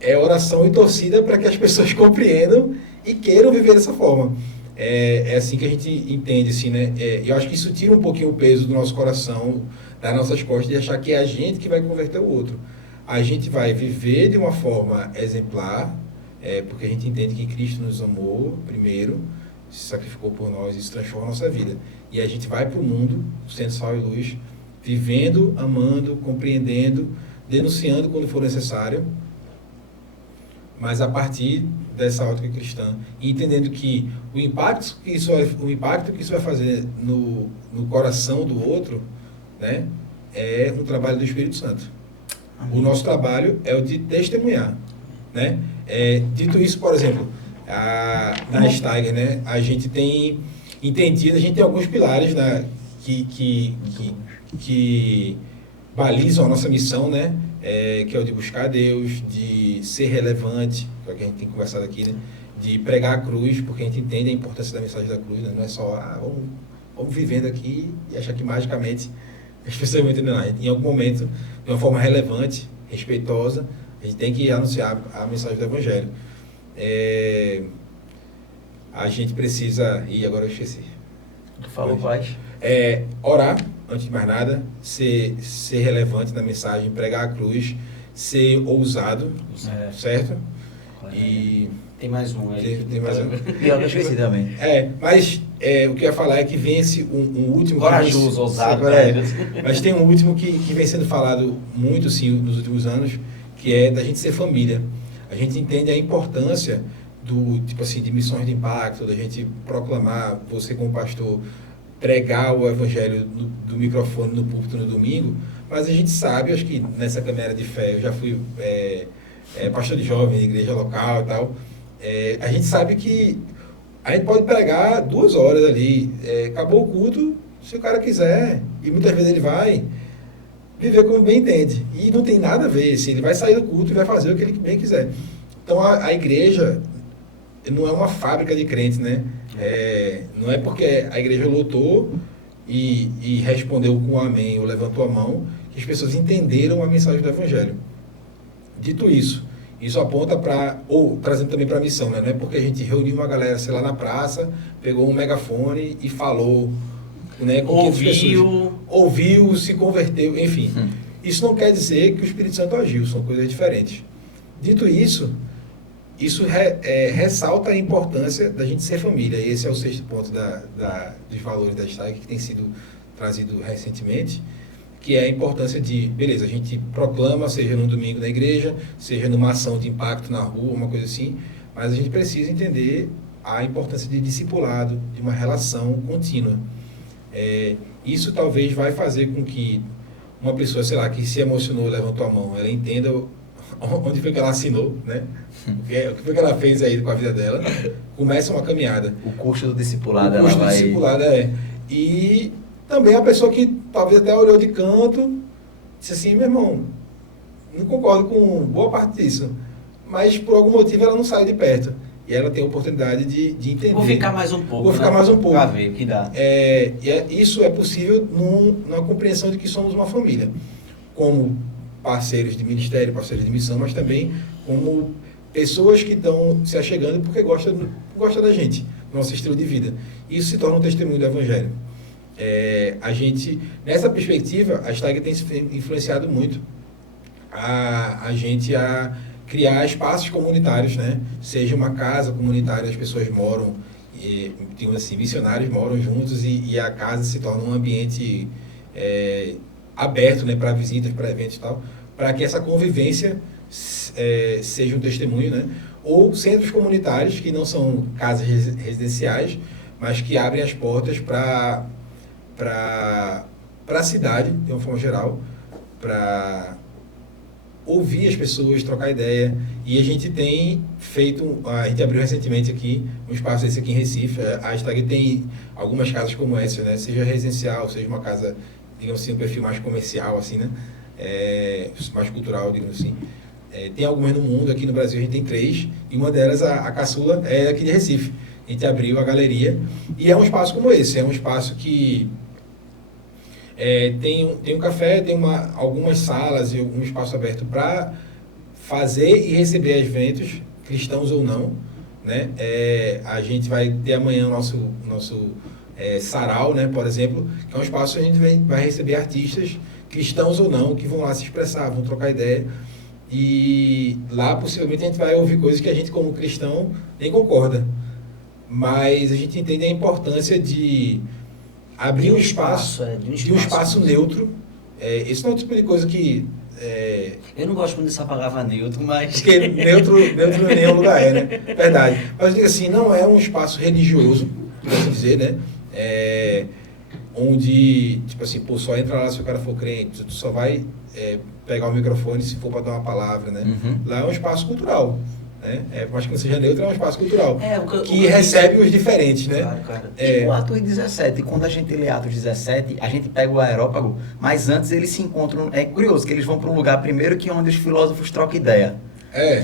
é oração e torcida para que as pessoas compreendam e queiram viver dessa forma. É assim que a gente entende, assim, né? Eu acho que isso tira um pouquinho o peso do nosso coração, das nossas costas, de achar que é a gente que vai converter o outro. A gente vai viver de uma forma exemplar, porque a gente entende que Cristo nos amou primeiro, se sacrificou por nós, isso transforma a nossa vida. E a gente vai para o mundo, sendo sal e luz, vivendo, amando, compreendendo, denunciando quando for necessário, mas a partir dessa ótica cristã, e entendendo que o impacto que isso vai fazer no coração do outro, né, é um trabalho do Espírito Santo. Amém. O nosso trabalho é o de testemunhar, né? Dito isso, por exemplo, na Steiger, né, a gente tem entendido, a gente tem alguns pilares, né, que balizam a nossa missão, né? Que é o de buscar a Deus, de ser relevante, que é o que a gente tem conversado aqui, né? De pregar a cruz, porque a gente entende a importância da mensagem da cruz, né? Não é só, vamos vivendo aqui e achar que magicamente as pessoas vão entender nada. Em algum momento, de uma forma relevante, respeitosa, a gente tem que anunciar a mensagem do Evangelho. A gente precisa... agora eu esqueci. Tu falou quais? Orar, antes de mais nada, ser relevante na mensagem, pregar a cruz, ser ousado, certo? E tem mais um aí. Tem mais um. Pior que eu esqueci também. Mas o que eu ia falar é que vem um último... Corajoso, ousado. Mas tem um último que vem sendo falado muito, sim, nos últimos anos, que é da gente ser família. A gente entende a importância de missões de impacto, da gente proclamar, você como pastor, pregar o Evangelho do microfone no púlpito no domingo, mas a gente sabe, acho que nessa caminhada de fé, eu já fui pastor de jovem, igreja local e tal, a gente sabe que a gente pode pregar 2 horas ali, acabou o culto, se o cara quiser, e muitas vezes ele vai viver como bem entende, e não tem nada a ver, assim, ele vai sair do culto e vai fazer o que ele bem quiser. Então a igreja não é uma fábrica de crentes, né? Não é porque a igreja lotou e respondeu com um amém ou levantou a mão que as pessoas entenderam a mensagem do Evangelho. Dito isso aponta ou trazendo também para a missão, né? Não é porque a gente reuniu uma galera, sei lá, na praça, pegou um megafone e falou, né? Com ouviu, se converteu, enfim. Isso não quer dizer que o Espírito Santo agiu, são coisas diferentes. Dito isso ressalta a importância da gente ser família. E esse é o 6º ponto dos valores da Steiger, que tem sido trazido recentemente, que é a importância de, beleza, a gente proclama, seja no domingo na igreja, seja numa ação de impacto na rua, uma coisa assim, mas a gente precisa entender a importância de discipulado, de uma relação contínua. Isso talvez vai fazer com que uma pessoa, sei lá, que se emocionou, levantou a mão, ela entenda onde foi que ela assinou, né? O que foi que ela fez aí com a vida dela, começa uma caminhada. O custo do discipulado, ela vai... discipulado, E também a pessoa que talvez até olhou de canto, disse assim, meu irmão, não concordo com boa parte disso, mas por algum motivo ela não sai de perto. E ela tem a oportunidade de entender. Vou ficar mais um pouco. Pra ver o que dá. Isso é possível numa compreensão de que somos uma família. Como parceiros de ministério, parceiros de missão, mas também como pessoas que estão se achegando porque gostam da gente, do nosso estilo de vida. Isso se torna um testemunho do Evangelho. A gente, nessa perspectiva, a Steiger tem se influenciado muito a gente a criar espaços comunitários, né? Seja uma casa comunitária, as pessoas moram digamos assim, missionários moram juntos e a casa se torna um ambiente aberto, né, para visitas, para eventos e tal, para que essa convivência seja um testemunho, né? Ou centros comunitários que não são casas residenciais, mas que abrem as portas para a cidade, de uma forma geral, para ouvir as pessoas, trocar ideia. E a gente tem feito, a gente abriu recentemente aqui um espaço desse aqui em Recife. A Stag tem algumas casas como essa, né? Seja residencial, seja uma casa, digamos assim, um perfil mais comercial, assim, né? Mais cultural, digamos assim. Tem algumas no mundo, aqui no Brasil a gente tem 3, e uma delas, a caçula, é aqui de Recife. A gente abriu a galeria, e é um espaço como esse, é um espaço que tem um café, tem algumas salas e um espaço aberto para fazer e receber eventos, cristãos ou não, né? A gente vai ter amanhã o nosso sarau, né, por exemplo, que é um espaço onde a gente vai receber artistas, cristãos ou não, que vão lá se expressar, vão trocar ideia. E lá, possivelmente, a gente vai ouvir coisas que a gente, como cristão, nem concorda. Mas a gente entende a importância de abrir um espaço neutro. Esse não é o tipo de coisa que... Eu não gosto muito dessa palavra neutro, mas... Porque neutro em nenhum lugar né? Verdade. Mas eu digo assim, não é um espaço religioso, por assim dizer, né? Onde, tipo assim, só entra lá se o cara for crente, tu só vai pegar o microfone se for para dar uma palavra, né? Uhum. Lá é um espaço cultural, né? Por mais que não seja neutro, é um espaço cultural, que recebe os diferentes, né? Claro, cara. O Atos 17, quando a gente lê Atos 17, a gente pega o aerópago, mas antes eles se encontram, é curioso, que eles vão para um lugar primeiro que é onde os filósofos trocam ideia.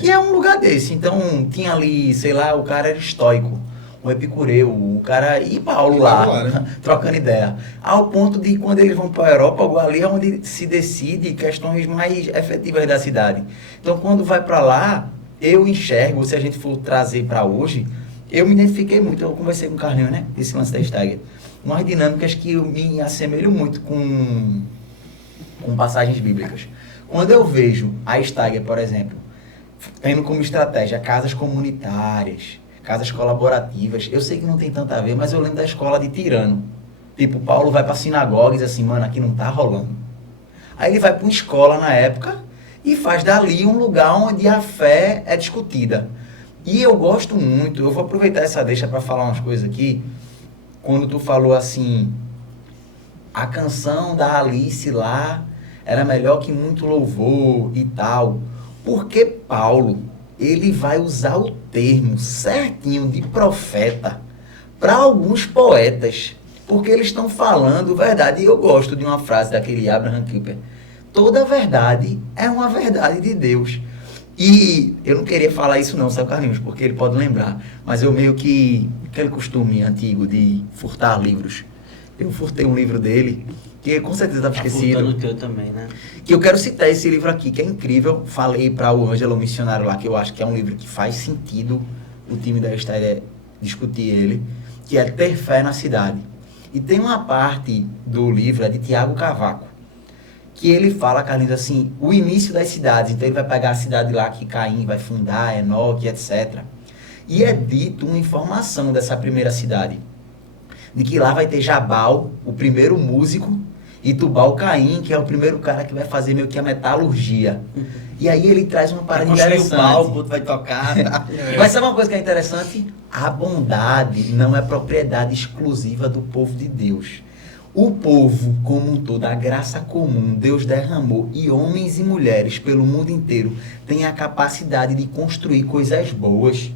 Que é um lugar desse. Então, tinha ali, sei lá, o cara era estoico, o epicureu, o cara e Paulo lá, né? Trocando ideia. Ao ponto de, quando eles vão para a Areópago, ali é onde se decide questões mais efetivas da cidade. Então, quando vai para lá, eu enxergo, se a gente for trazer para hoje, eu me identifiquei muito, eu conversei com o Carlinhos, né, esse lance da Stagger, umas dinâmicas que eu me assemelho muito com passagens bíblicas. Quando eu vejo a Stagger, por exemplo, tendo como estratégia casas comunitárias, casas colaborativas, eu sei que não tem tanto a ver, mas eu lembro da escola de Tirano. Tipo, Paulo vai para a sinagoga e diz assim, mano, aqui não tá rolando. Aí ele vai para uma escola na época e faz dali um lugar onde a fé é discutida. E eu gosto muito, eu vou aproveitar essa deixa para falar umas coisas aqui, quando tu falou assim, a canção da Alice lá era melhor que muito louvor e tal, porque Paulo, ele vai usar o termo certinho de profeta para alguns poetas, porque eles estão falando verdade. E eu gosto de uma frase daquele Abraham Kuyper: toda verdade é uma verdade de Deus. E eu não queria falar isso não, sabe, Carlinhos, porque ele pode lembrar, mas eu meio que, aquele costume antigo de furtar livros, eu furtei um livro dele, que com certeza estava esquecido. Furtando o teu também, né? Que eu quero citar esse livro aqui, que é incrível. Falei para o Ângelo, missionário lá, que eu acho que é um livro que faz sentido o time da Esther discutir ele, que é Ter Fé na Cidade. E tem uma parte do livro, é de Tiago Cavaco, que ele fala, Carlinhos, assim, o início das cidades. Então ele vai pegar a cidade lá que Caim vai fundar, Enoque, etc. E é dito uma informação dessa primeira cidade, de que lá vai ter Jabal, o primeiro músico, e Tubal-Caim, que é o primeiro cara que vai fazer meio que a metalurgia. E aí ele traz uma parada interessante. O palco, vai tocar. Tá? Mas sabe uma coisa que é interessante? A bondade não é propriedade exclusiva do povo de Deus. O povo como um todo, a graça comum, Deus derramou, e homens e mulheres pelo mundo inteiro têm a capacidade de construir coisas boas.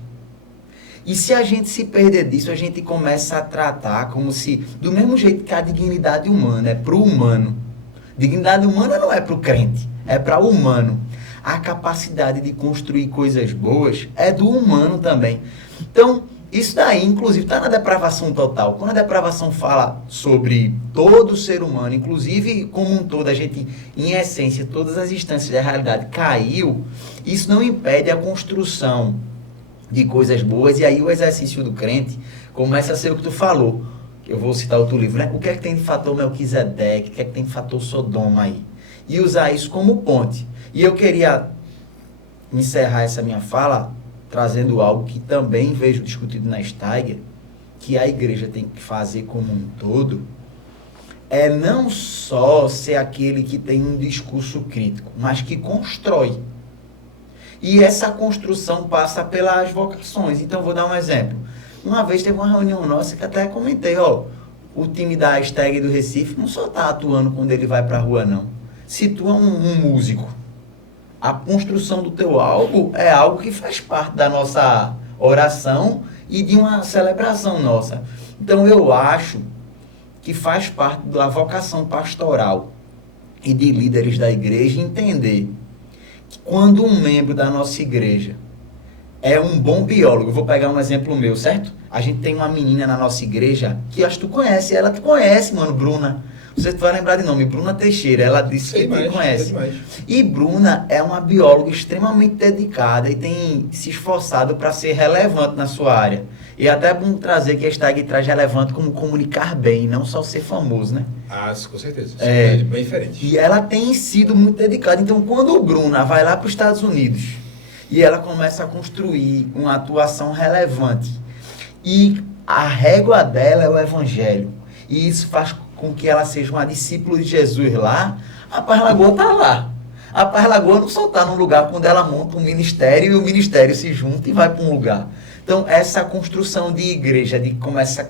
E se a gente se perder disso, a gente começa a tratar como se, do mesmo jeito que a dignidade humana é para o humano. Dignidade humana não é para o crente, é para o humano. A capacidade de construir coisas boas é do humano também. Então, isso daí, inclusive, está na depravação total. Quando a depravação fala sobre todo ser humano, inclusive como um todo, a gente, em essência, todas as instâncias da realidade caiu, isso não impede a construção de coisas boas, e aí o exercício do crente começa a ser o que tu falou. Eu vou citar outro livro, né? O que é que tem de fator Melquisedeque? O que é que tem de fator Sodoma aí? E usar isso como ponte. E eu queria encerrar essa minha fala trazendo algo que também vejo discutido na Steiger, que a igreja tem que fazer como um todo é não só ser aquele que tem um discurso crítico, mas que constrói. E essa construção passa pelas vocações. Então, vou dar um exemplo. Uma vez teve uma reunião nossa que até comentei, o time da hashtag do Recife não só está atuando quando ele vai para a rua, não. Se tu é um músico, a construção do teu álbum é algo que faz parte da nossa oração e de uma celebração nossa. Então, eu acho que faz parte da vocação pastoral e de líderes da igreja entender que quando um membro da nossa igreja é um bom biólogo, vou pegar um exemplo meu, certo? A gente tem uma menina na nossa igreja que acho que tu conhece, ela te conhece, mano, Bruna. Você vai lembrar de nome, Bruna Teixeira, ela disse que te conhece. E Bruna é uma bióloga extremamente dedicada e tem se esforçado para ser relevante na sua área. E até é bom trazer que a hashtag traz relevante como comunicar bem, não só ser famoso, né? Ah, com certeza. É bem diferente. E ela tem sido muito dedicada. Então, quando o Bruna vai lá para os Estados Unidos e ela começa a construir uma atuação relevante e a régua dela é o evangelho, e isso faz com que ela seja uma discípula de Jesus lá, a Paz Lagoa está lá. A Paz Lagoa não só está num lugar quando ela monta um ministério e o ministério se junta e vai para um lugar. Então, essa construção de igreja, de começa a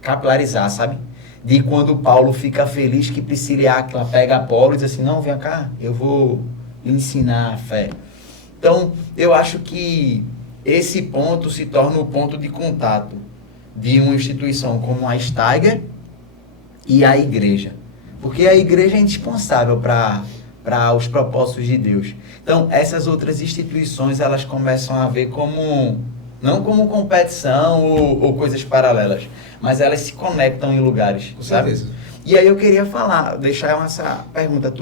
capilarizar, sabe? De quando Paulo fica feliz que Priscila e Áquila pega Apolo e diz assim, não, vem cá, eu vou lhe ensinar a fé. Então, eu acho que esse ponto se torna o ponto de contato de uma instituição como a Steiger e a igreja. Porque a igreja é indispensável para os propósitos de Deus. Então, essas outras instituições, elas começam a ver como, não como competição ou coisas paralelas, mas elas se conectam em lugares, com sabe? certeza. E aí eu queria deixar essa pergunta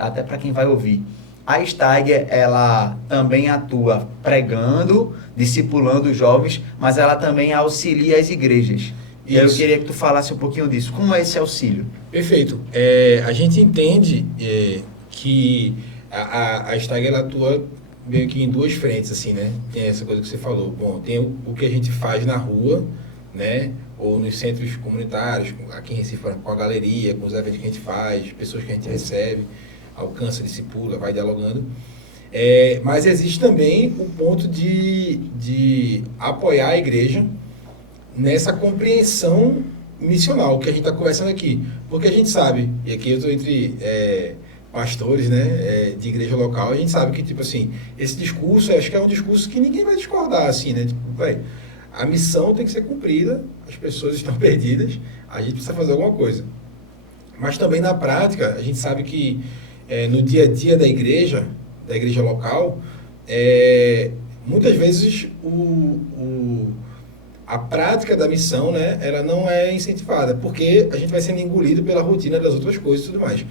até para quem vai ouvir. A Steiger, ela também atua pregando, discipulando os jovens, mas ela também auxilia as igrejas. E aí eu queria que tu falasse um pouquinho disso. Como é esse auxílio? Perfeito. A gente entende que a Steiger atua meio que em duas frentes, assim, né? Tem essa coisa que você falou. Bom, tem o que a gente faz na rua, né? Ou nos centros comunitários, aqui em Recife, com a galeria, com os eventos que a gente faz, pessoas que a gente recebe, alcança, discipula, vai dialogando. Mas existe também o ponto de apoiar a igreja nessa compreensão missional que a gente está conversando aqui. Porque a gente sabe, e aqui eu estou entre pastores, né, de igreja local, a gente sabe que, tipo assim, esse discurso, acho que é um discurso que ninguém vai discordar, assim, né? Tipo, a missão tem que ser cumprida, as pessoas estão perdidas, a gente precisa fazer alguma coisa. Mas também na prática, a gente sabe que no dia a dia da igreja local, muitas vezes a prática da missão, né, ela não é incentivada, porque a gente vai sendo engolido pela rotina das outras coisas e tudo mais.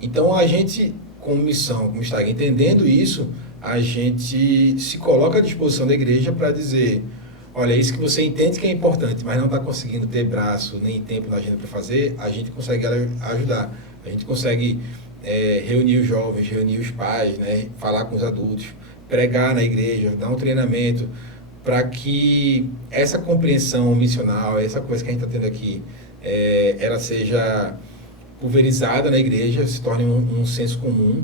Então, a gente, como missão, como está entendendo isso, a gente se coloca à disposição da igreja para dizer, olha, isso que você entende que é importante, mas não está conseguindo ter braço nem tempo na agenda para fazer, a gente consegue ajudar. A gente consegue reunir os jovens, reunir os pais, né, falar com os adultos, pregar na igreja, dar um treinamento, para que essa compreensão missional, essa coisa que a gente está tendo aqui, ela seja pulverizada na igreja, se torne um senso comum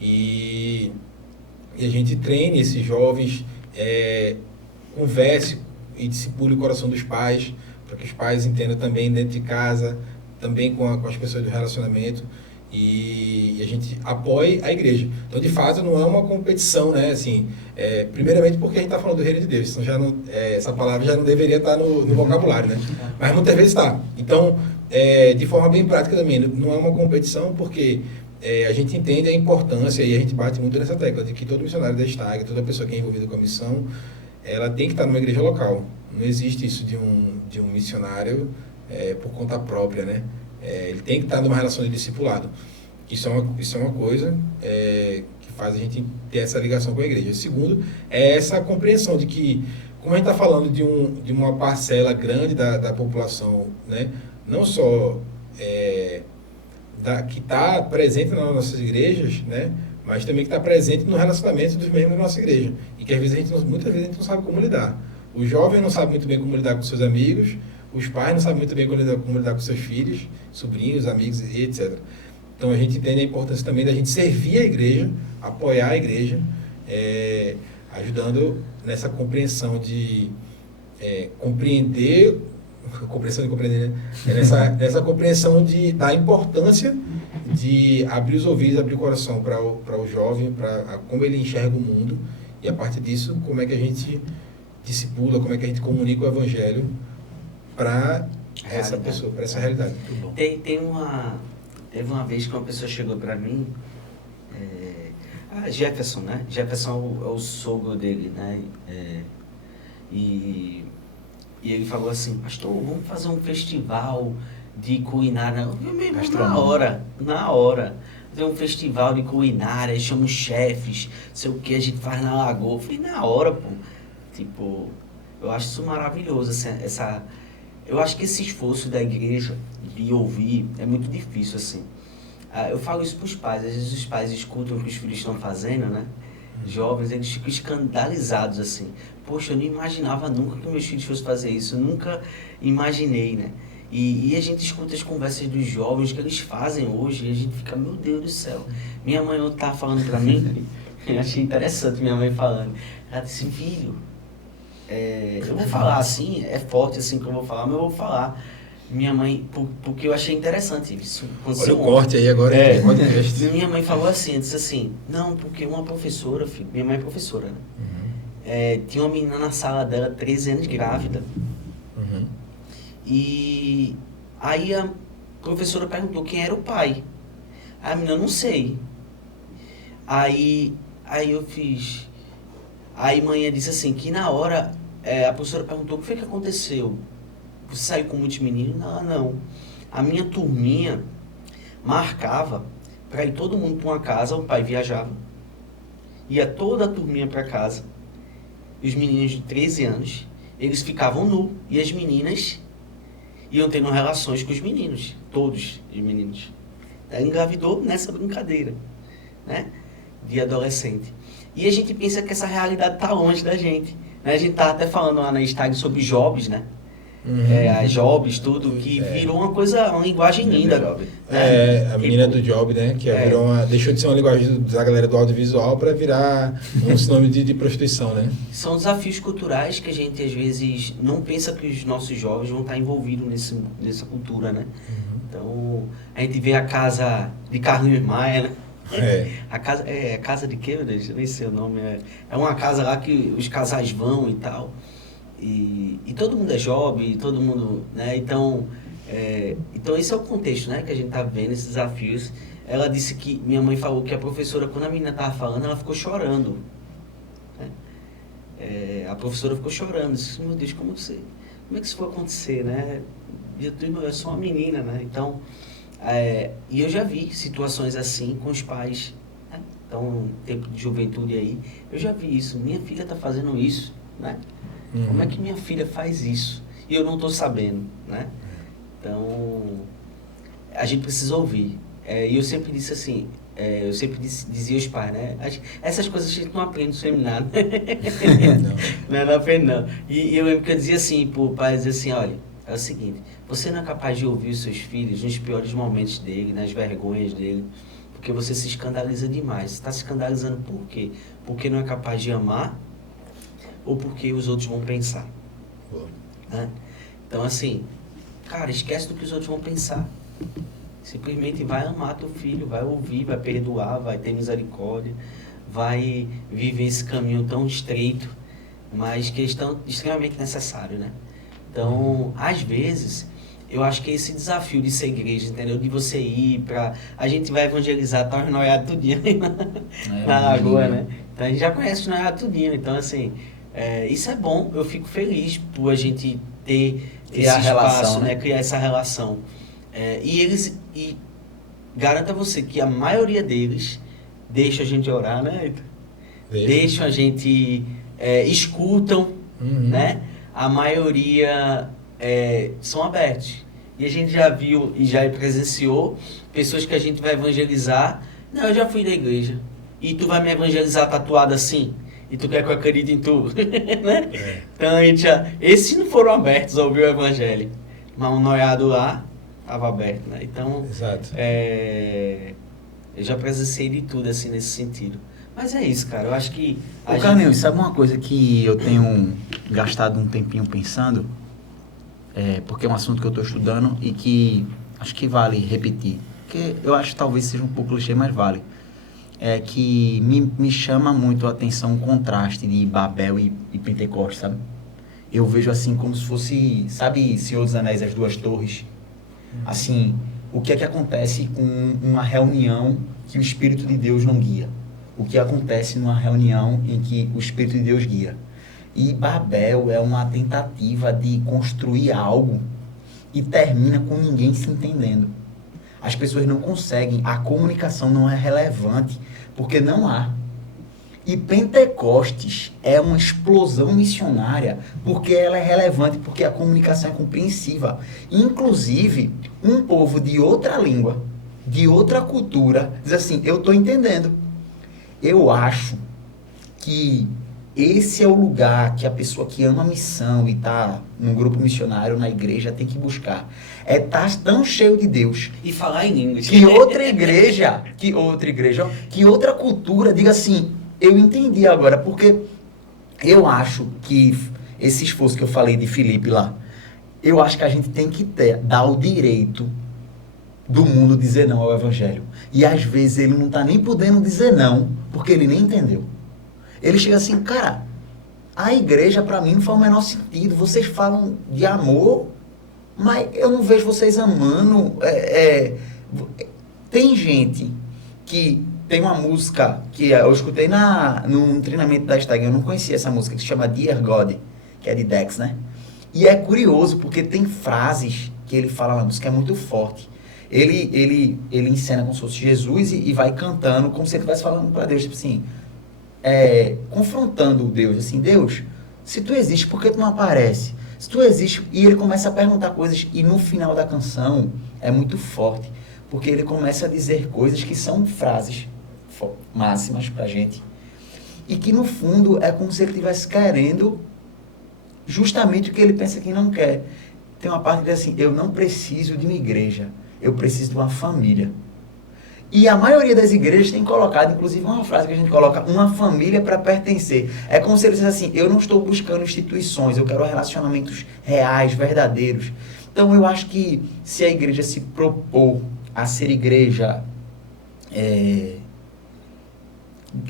e a gente treine esses jovens, converse e discipule o coração dos pais, para que os pais entendam também dentro de casa, também com as pessoas do relacionamento, e a gente apoie a igreja. Então, de fato, não é uma competição, né? Assim, primeiramente porque a gente está falando do reino de Deus, então já não, essa palavra já não deveria estar no vocabulário, né? Mas muitas vezes está. Então, de forma bem prática também, não é uma competição porque a gente entende a importância, e a gente bate muito nessa tecla, de que todo missionário da Steiger, toda pessoa que é envolvida com a missão, ela tem que estar numa igreja local. Não existe isso de um missionário por conta própria, né? Ele tem que estar numa relação de discipulado. Isso é uma coisa que faz a gente ter essa ligação com a igreja. Segundo, é essa compreensão de que, como a gente está falando de uma parcela grande da população, né? Não só que está presente nas nossas igrejas, né? Mas também que está presente no relacionamento dos membros da nossa igreja. E que às vezes muitas vezes a gente não sabe como lidar. O jovem não sabe muito bem como lidar com seus amigos, os pais não sabem muito bem como lidar com seus filhos, sobrinhos, amigos e etc. Então a gente entende a importância também da gente servir a igreja, apoiar a igreja, ajudando nessa compreensão de compreender, né? Nessa compreensão da importância de abrir os ouvidos, abrir o coração para o jovem, para como ele enxerga o mundo, e a partir disso, como é que a gente discipula, como é que a gente comunica o evangelho para essa pessoa, para essa realidade. Teve uma vez que uma pessoa chegou para mim, Jefferson, né? Jefferson é o sogro dele, né? E ele falou assim, pastor, vamos fazer um festival de culinária. Na hora. Fazer um festival de culinária, chama os chefes, sei o que, a gente faz na Lagoa. Eu falei, na hora, pô. Tipo, eu acho isso maravilhoso, assim, eu acho que esse esforço da igreja de ouvir é muito difícil, assim. Eu falo isso para os pais, às vezes os pais escutam o que os filhos estão fazendo, né? Jovens, eles ficam escandalizados, assim. Poxa, eu não imaginava nunca que meus filhos fossem fazer isso, eu nunca imaginei, né? E a gente escuta as conversas dos jovens que eles fazem hoje e a gente fica, meu Deus do céu. Minha mãe ontem estava falando para mim, eu achei interessante minha mãe falando. Ela disse, filho, eu vou falar assim, é forte assim que eu vou falar, mas eu vou falar. Minha mãe, porque eu achei interessante isso. Olha o corte aí agora. Minha mãe falou assim, disse assim, não, porque uma professora, filho, minha mãe é professora, né? Tinha uma menina na sala dela, 13 anos grávida. E aí a professora perguntou quem era o pai. A menina, não sei. Aí eu fiz... Aí a mãe disse assim, que na hora a professora perguntou o que foi que aconteceu. Você saiu com muitos meninos? Não. A minha turminha marcava para ir todo mundo para uma casa, o pai viajava. Ia toda a turminha para casa. E os meninos de 13 anos, eles ficavam nus. E as meninas iam tendo relações com os meninos. Todos os meninos. Ela engravidou nessa brincadeira, né? De adolescente. E a gente pensa que essa realidade está longe da gente. Né? A gente está até falando lá na Instagram sobre jobs, né? As jobs, tudo, que virou uma linguagem linda. A menina do job, né? Que deixou de ser uma linguagem da galera do audiovisual para virar um sinônimo de prostituição, né? São desafios culturais que a gente, às vezes, não pensa que os nossos jovens vão estar envolvidos nessa cultura, né? Então, a gente vê a casa de Carlinhos Maia, né? A casa de quê, meu Deus? Eu nem sei o nome. É uma casa lá que os casais vão e tal. E todo mundo é jovem, todo mundo, né? Então esse é o contexto, né? Que a gente tá vendo, esses desafios. Ela disse que, minha mãe falou que a professora, quando a menina tava falando, ela ficou chorando. Né? A professora ficou chorando. Disse, meu Deus, como é que isso foi acontecer, né? Eu sou uma menina, né? Então, e eu já vi situações assim com os pais, né? Então, tempo de juventude aí, eu já vi isso. Minha filha tá fazendo isso, né? Como é que minha filha faz isso? E eu não estou sabendo, né? Então, a gente precisa ouvir. E eu sempre disse assim, dizia aos pais, né? Essas coisas a gente não aprende no seminário. Não aprende não. E eu lembro que eu dizia assim, pro pai, dizia assim, olha, é o seguinte, você não é capaz de ouvir os seus filhos nos piores momentos dele, nas vergonhas dele, porque você se escandaliza demais. Você está se escandalizando por quê? Porque não é capaz de amar, ou porque os outros vão pensar. Né? Então, assim, cara, esquece do que os outros vão pensar. Simplesmente vai amar teu filho, vai ouvir, vai perdoar, vai ter misericórdia, vai viver esse caminho tão estreito, mas que é extremamente necessário, né? Então, às vezes, eu acho que esse desafio de ser igreja, entendeu? De você ir pra... A gente vai evangelizar, tá os noiados tudinho na Lagoa, né? Então, a gente já conhece os noiados tudinho, então, assim... isso é bom, eu fico feliz por a gente ter esse espaço, né? Criar essa relação. E garanto a você que a maioria deles deixa a gente orar, né? Deixam a gente, escutam, né? A maioria são abertos. E a gente já viu e já presenciou pessoas que a gente vai evangelizar. Não, eu já fui da igreja. E tu vai me evangelizar tatuado assim? e tu quer que eu acredite em tu, né? Então a gente já, esses não foram abertos a ouvir o evangelho, mas um noiado lá estava aberto, né? Então, exato. Eu já presenciei de tudo, assim, nesse sentido. Mas é isso, cara, eu acho que... Ô, Carlinhos, sabe uma coisa que eu tenho gastado um tempinho pensando? Porque é um assunto que eu estou estudando e que acho que vale repetir. Porque eu acho que talvez seja um pouco clichê, mas vale. É que me chama muito a atenção o contraste de Babel e Pentecostes, sabe? Eu vejo assim como se fosse, sabe, Senhor dos Anéis, as duas torres? Assim, o que é que acontece com uma reunião que o Espírito de Deus não guia? O que acontece numa reunião em que o Espírito de Deus guia? E Babel é uma tentativa de construir algo e termina com ninguém se entendendo. As pessoas não conseguem, a comunicação não é relevante, porque não há. E Pentecostes é uma explosão missionária, porque ela é relevante, porque a comunicação é compreensiva. Inclusive, um povo de outra língua, de outra cultura, diz assim, eu estou entendendo. Eu acho que esse é o lugar que a pessoa que ama a missão e está num grupo missionário, na igreja, tem que buscar. É estar tão cheio de Deus. E falar em línguas. Que outra cultura diga assim, eu entendi agora, porque eu acho que esse esforço que eu falei de Filipe lá, eu acho que a gente tem que dar o direito do mundo dizer não ao evangelho. E às vezes ele não está nem podendo dizer não, porque ele nem entendeu. Ele chega assim, cara, a igreja para mim não faz o menor sentido. Vocês falam de amor, mas eu não vejo vocês amando. Tem gente que tem uma música que eu escutei num treinamento da Stag, eu não conhecia essa música, que se chama Dear God, que é de Dex, né? E é curioso, porque tem frases que ele fala na música, que é muito forte. Ele encena como se fosse Jesus e vai cantando como se ele estivesse falando para Deus, tipo assim, confrontando Deus, assim, Deus, se tu existe, por que tu não aparece? Se tu existe, e ele começa a perguntar coisas, e no final da canção é muito forte, porque ele começa a dizer coisas que são frases máximas pra gente, e que no fundo é como se ele estivesse querendo justamente o que ele pensa que não quer. Tem uma parte que diz assim, eu não preciso de uma igreja, eu preciso de uma família. E a maioria das igrejas tem colocado, inclusive uma frase que a gente coloca, uma família para pertencer. É como se ele dissesse assim, eu não estou buscando instituições, eu quero relacionamentos reais, verdadeiros. Então eu acho que se a igreja se propor a ser igreja,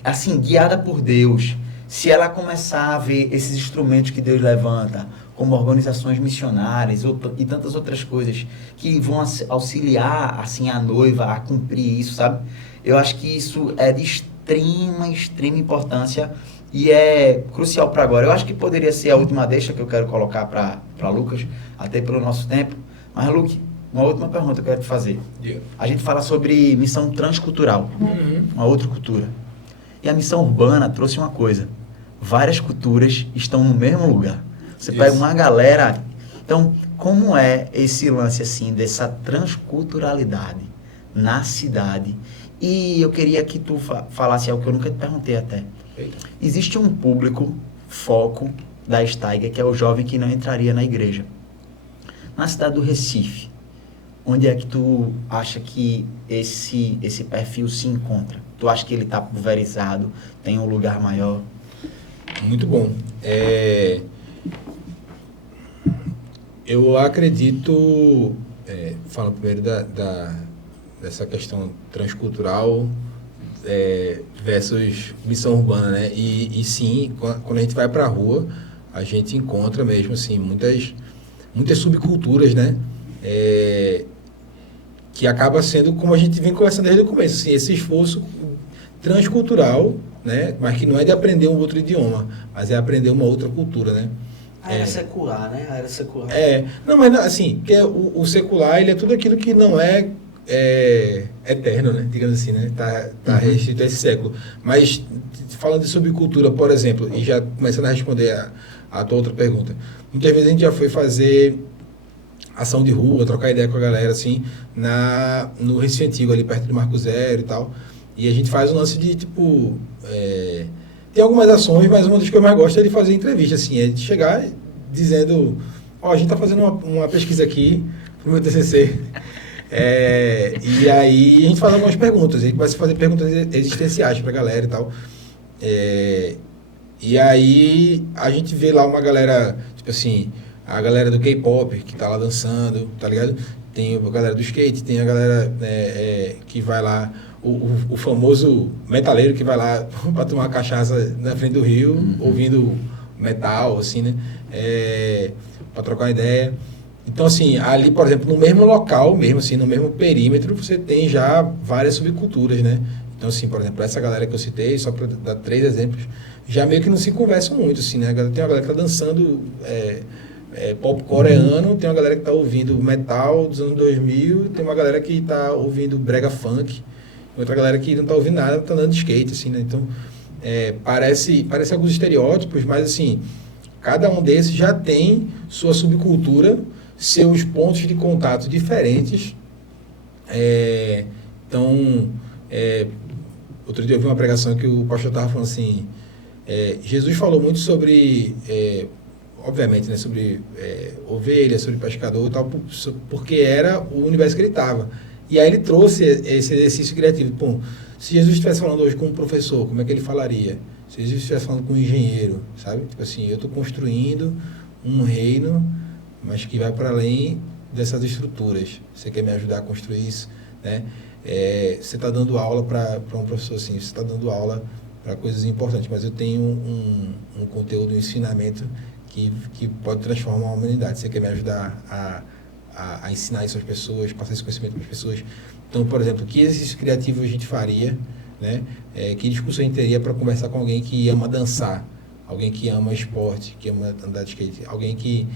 assim, guiada por Deus, se ela começar a ver esses instrumentos que Deus levanta, como organizações missionárias e tantas outras coisas que vão auxiliar assim, a noiva a cumprir isso, sabe? Eu acho que isso é de extrema importância e é crucial para agora. Eu acho que poderia ser a última deixa que eu quero colocar para Lucas, até pelo nosso tempo. Mas, Luke, uma última pergunta que eu quero te fazer. A gente fala sobre missão transcultural, uma outra cultura. E a missão urbana trouxe uma coisa. Várias culturas estão no mesmo lugar. Você pega uma galera... Então, como é esse lance, assim, dessa transculturalidade na cidade? E eu queria que tu falasse algo que eu nunca te perguntei até. Existe um público, foco da Steiger, que é o jovem que não entraria na igreja. Na cidade do Recife, onde é que tu acha que esse perfil se encontra? Tu acha que ele está pulverizado, tem um lugar maior? Muito bom. Eu acredito, falando primeiro dessa questão transcultural versus missão urbana, né? E sim, quando a gente vai para a rua, a gente encontra mesmo assim, muitas subculturas, né? Que acaba sendo, como a gente vem conversando desde o começo, assim, esse esforço transcultural, né? Mas que não é de aprender um outro idioma, mas é aprender uma outra cultura, né? A era secular, né? A era secular. Não, mas assim, que o secular, ele é tudo aquilo que não é eterno, né? Digamos assim, né? Tá restrito a esse século. Mas, falando de subcultura, por exemplo, e já começando a responder a tua outra pergunta, muitas vezes a gente já foi fazer ação de rua, trocar ideia com a galera, assim, no Recife Antigo, ali perto do Marco Zero e tal. E a gente faz um lance de, tipo tem algumas ações, mas uma das que eu mais gosto é de fazer entrevista, assim, é de chegar dizendo, a gente está fazendo uma pesquisa aqui pro meu TCC, e aí a gente faz algumas perguntas, a gente começa a fazer perguntas existenciais pra galera e tal, e aí a gente vê lá uma galera, tipo assim, a galera do K-pop que tá lá dançando, tá ligado? Tem a galera do skate, tem a galera que vai lá, o famoso metaleiro que vai lá para tomar cachaça na frente do rio, ouvindo metal, assim, né? Para trocar ideia. Então, assim, ali, por exemplo, no mesmo local, mesmo assim, no mesmo perímetro, você tem já várias subculturas, né? Então, assim, por exemplo, essa galera que eu citei, só para dar 3 exemplos, já meio que não se conversam muito, assim, né? Tem uma galera que tá dançando pop coreano, tem uma galera que tá ouvindo metal dos anos 2000, tem uma galera que tá ouvindo brega funk, outra galera que não tá ouvindo nada, tá andando de skate, assim, né? Então, parece alguns estereótipos, mas, assim, cada um desses já tem sua subcultura, seus pontos de contato diferentes. Então, outro dia eu vi uma pregação que o pastor estava falando assim, Jesus falou muito sobre, obviamente, né, sobre ovelha, sobre pescador e tal, porque era o universo que ele estava. E aí ele trouxe esse exercício criativo. Pô, se Jesus estivesse falando hoje com um professor, como é que ele falaria? Se Jesus estivesse falando com um engenheiro, sabe? Tipo assim, eu estou construindo um reino, mas que vai para além dessas estruturas. Você quer me ajudar a construir isso, né? Você está dando aula para um professor assim, você está dando aula para coisas importantes, mas eu tenho um conteúdo, um ensinamento que pode transformar a humanidade. Você quer me ajudar a ensinar isso às pessoas, passar esse conhecimento para as pessoas? Então, por exemplo, que exercício criativo a gente faria, né? Que discussão a gente teria para conversar com alguém que ama dançar, alguém que ama esporte, que ama andar de skate, alguém que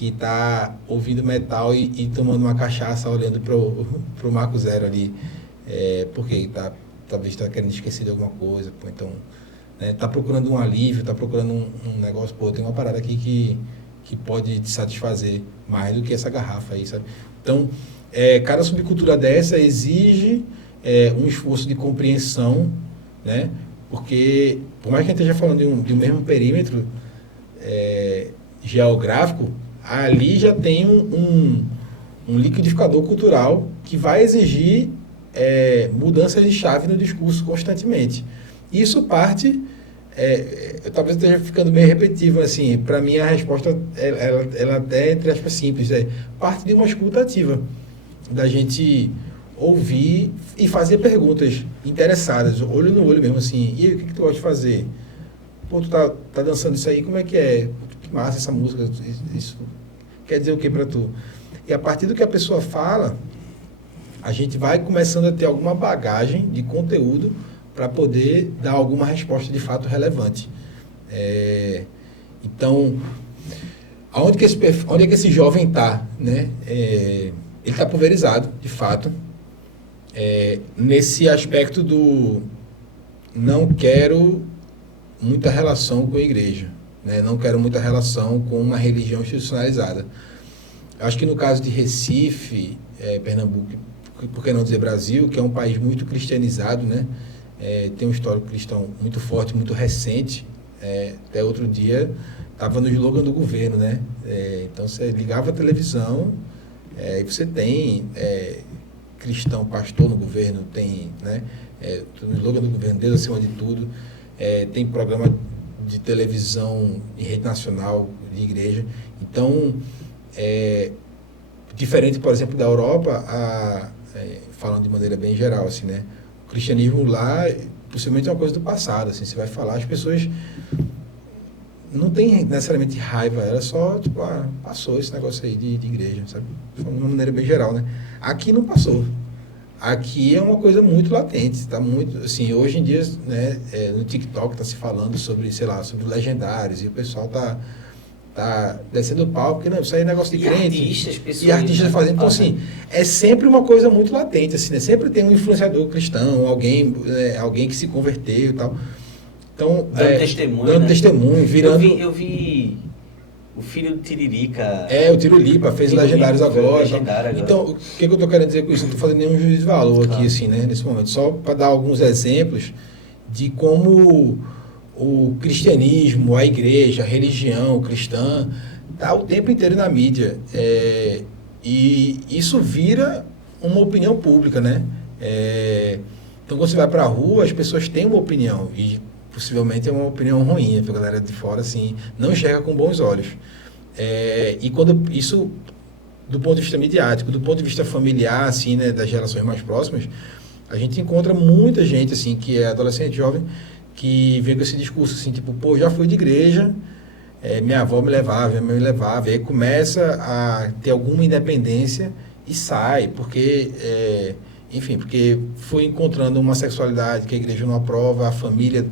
está ouvindo metal e tomando uma cachaça, olhando pro Marco Zero ali, porque talvez está querendo esquecer de alguma coisa, pô, então, está procurando um alívio, está procurando um negócio, pô, tem uma parada aqui que pode te satisfazer mais do que essa garrafa aí, sabe? Então, cada subcultura dessa exige um esforço de compreensão, né? Porque, por mais que a gente esteja falando de um mesmo perímetro geográfico, ali já tem um liquidificador cultural que vai exigir mudanças de chave no discurso constantemente. Isso parte, talvez eu esteja ficando meio repetitivo, assim, para mim a resposta, ela até, entre aspas, simples, parte de uma escuta ativa, da gente ouvir e fazer perguntas interessadas, olho no olho mesmo, assim, e aí, o que tu gosta de fazer? Pô, tu tá dançando isso aí, como é que é? Que massa essa música, isso quer dizer o que para tu? E a partir do que a pessoa fala, a gente vai começando a ter alguma bagagem de conteúdo para poder dar alguma resposta de fato relevante. Então, onde é que esse jovem está, né? Ele está pulverizado, de fato, nesse aspecto do não quero muita relação com a igreja, né? Não quero muita relação com uma religião institucionalizada. Acho que no caso de Recife, Pernambuco, por que não dizer Brasil, que é um país muito cristianizado, né? Tem um histórico cristão muito forte, muito recente. Até outro dia estava no slogan do governo, né? Então você ligava a televisão e você tem cristão pastor no governo, tem, né? No slogan do governo, Deus acima de tudo. Tem programa de televisão em rede nacional de igreja. Então, diferente, por exemplo, da Europa, falando de maneira bem geral, assim, né? O cristianismo lá, possivelmente é uma coisa do passado, assim, você vai falar, as pessoas não têm necessariamente raiva, era só, tipo, passou esse negócio aí de igreja, sabe? De uma maneira bem geral, né? Aqui não passou. Aqui é uma coisa muito latente, tá muito, assim, hoje em dia, né, no TikTok tá se falando sobre, sei lá, sobre legendários, e o pessoal tá descendo o pau, porque não, isso aí é negócio de crente. E artistas fazendo. Então, assim, é sempre uma coisa muito latente, assim, né? Sempre tem um influenciador cristão, alguém que se converteu e tal. Então, dando testemunho, virando... Eu vi o filho do Tiririca... o Tiririca fez Legendários agora. Então, o que eu estou querendo dizer com isso? Não estou fazendo nenhum juízo de valor aqui, assim, né, nesse momento. Só para dar alguns exemplos de como o cristianismo, a igreja, a religião cristã, está o tempo inteiro na mídia. E isso vira uma opinião pública, né? Então, quando você vai para a rua, as pessoas têm uma opinião, e possivelmente é uma opinião ruim, a galera de fora assim, não enxerga com bons olhos. E quando isso, do ponto de vista midiático, do ponto de vista familiar, assim, né, das gerações mais próximas, a gente encontra muita gente, assim, que é adolescente, jovem, que vem com esse discurso, assim, tipo, pô, já fui de igreja, minha avó me levava, minha mãe me levava, e aí começa a ter alguma independência e sai, porque, enfim, porque foi encontrando uma sexualidade que a igreja não aprova, a família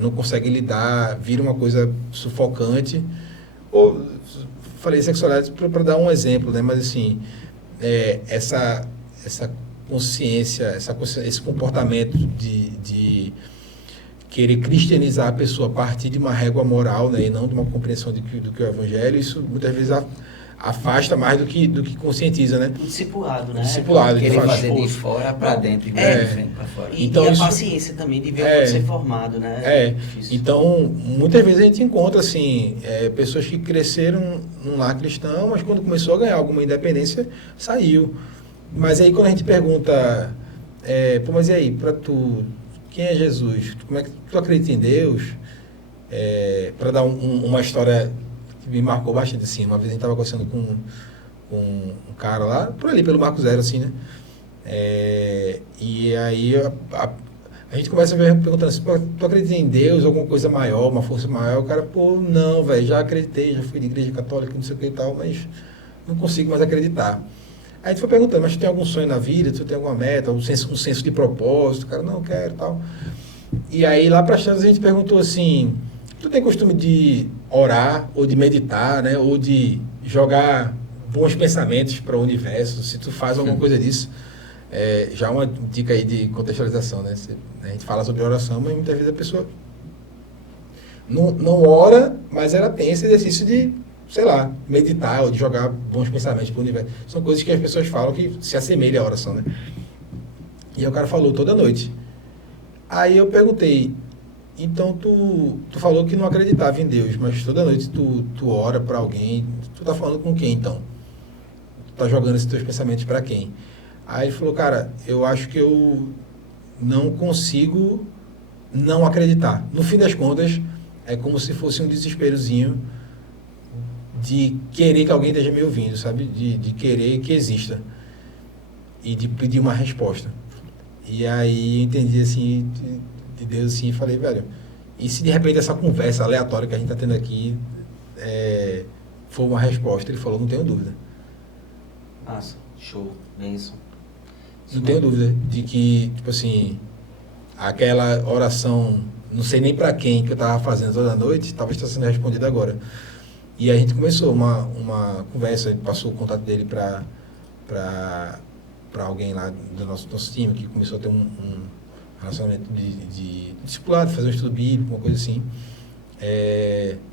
não consegue lidar, vira uma coisa sufocante. Ou, falei sexualidade para dar um exemplo, né? Mas assim, essa consciência, esse comportamento de querer cristianizar a pessoa a partir de uma régua moral, né? E não de uma compreensão do que é o evangelho, isso muitas vezes afasta mais do que conscientiza, né? O discipulado, né? O discipulado. Querer fazer de fora para dentro e de frente para fora. Então, e a paciência também de ver o outro ser formado, né? Então, muitas vezes a gente encontra, assim, pessoas que cresceram num lar cristão, mas quando começou a ganhar alguma independência, saiu. Mas aí quando a gente pergunta, pô, mas e aí, para tu, quem é Jesus? Como é que tu acredita em Deus? Para dar uma história que me marcou bastante, assim, uma vez a gente estava conversando com um cara lá, por ali, pelo Marco Zero, assim, né? E aí a gente começa perguntando assim, tu acredita em Deus, alguma coisa maior, uma força maior? O cara, pô, não, velho, já acreditei, já fui de igreja católica, não sei o que e tal, mas não consigo mais acreditar. Aí a gente foi perguntando, mas tu tem algum sonho na vida, tu tem alguma meta, um senso de propósito? O cara, não, quero e tal. E aí lá para as tantas a gente perguntou assim, tu tem costume de orar, ou de meditar, né, ou de jogar bons pensamentos para o universo, se tu faz alguma coisa disso? Já uma dica aí de contextualização, né? A gente fala sobre oração, mas muitas vezes a pessoa não ora, mas ela tem esse exercício de, sei lá, meditar ou de jogar bons pensamentos para o universo. São coisas que as pessoas falam que se assemelham à oração, né? E aí o cara falou toda noite. Aí eu perguntei, então tu falou que não acreditava em Deus, mas toda noite tu ora para alguém, tu tá falando com quem então? Tu tá jogando esses teus pensamentos para quem? Aí ele falou, cara, eu acho que eu não consigo não acreditar. No fim das contas, é como se fosse um desesperozinho de querer que alguém esteja me ouvindo, sabe? De querer que exista. E de pedir uma resposta. E aí eu entendi assim, de Deus assim, e falei, velho, e se de repente essa conversa aleatória que a gente está tendo aqui for uma resposta? Ele falou, não tenho dúvida. Nossa, show, bênção. Não tenho dúvida de que, tipo assim, aquela oração, não sei nem para quem que eu estava fazendo toda noite, talvez está sendo respondida agora. E a gente começou uma conversa, ele passou o contato dele para alguém lá do nosso time, que começou a ter um relacionamento de discipulado, fazer um estudo bíblico, uma coisa assim.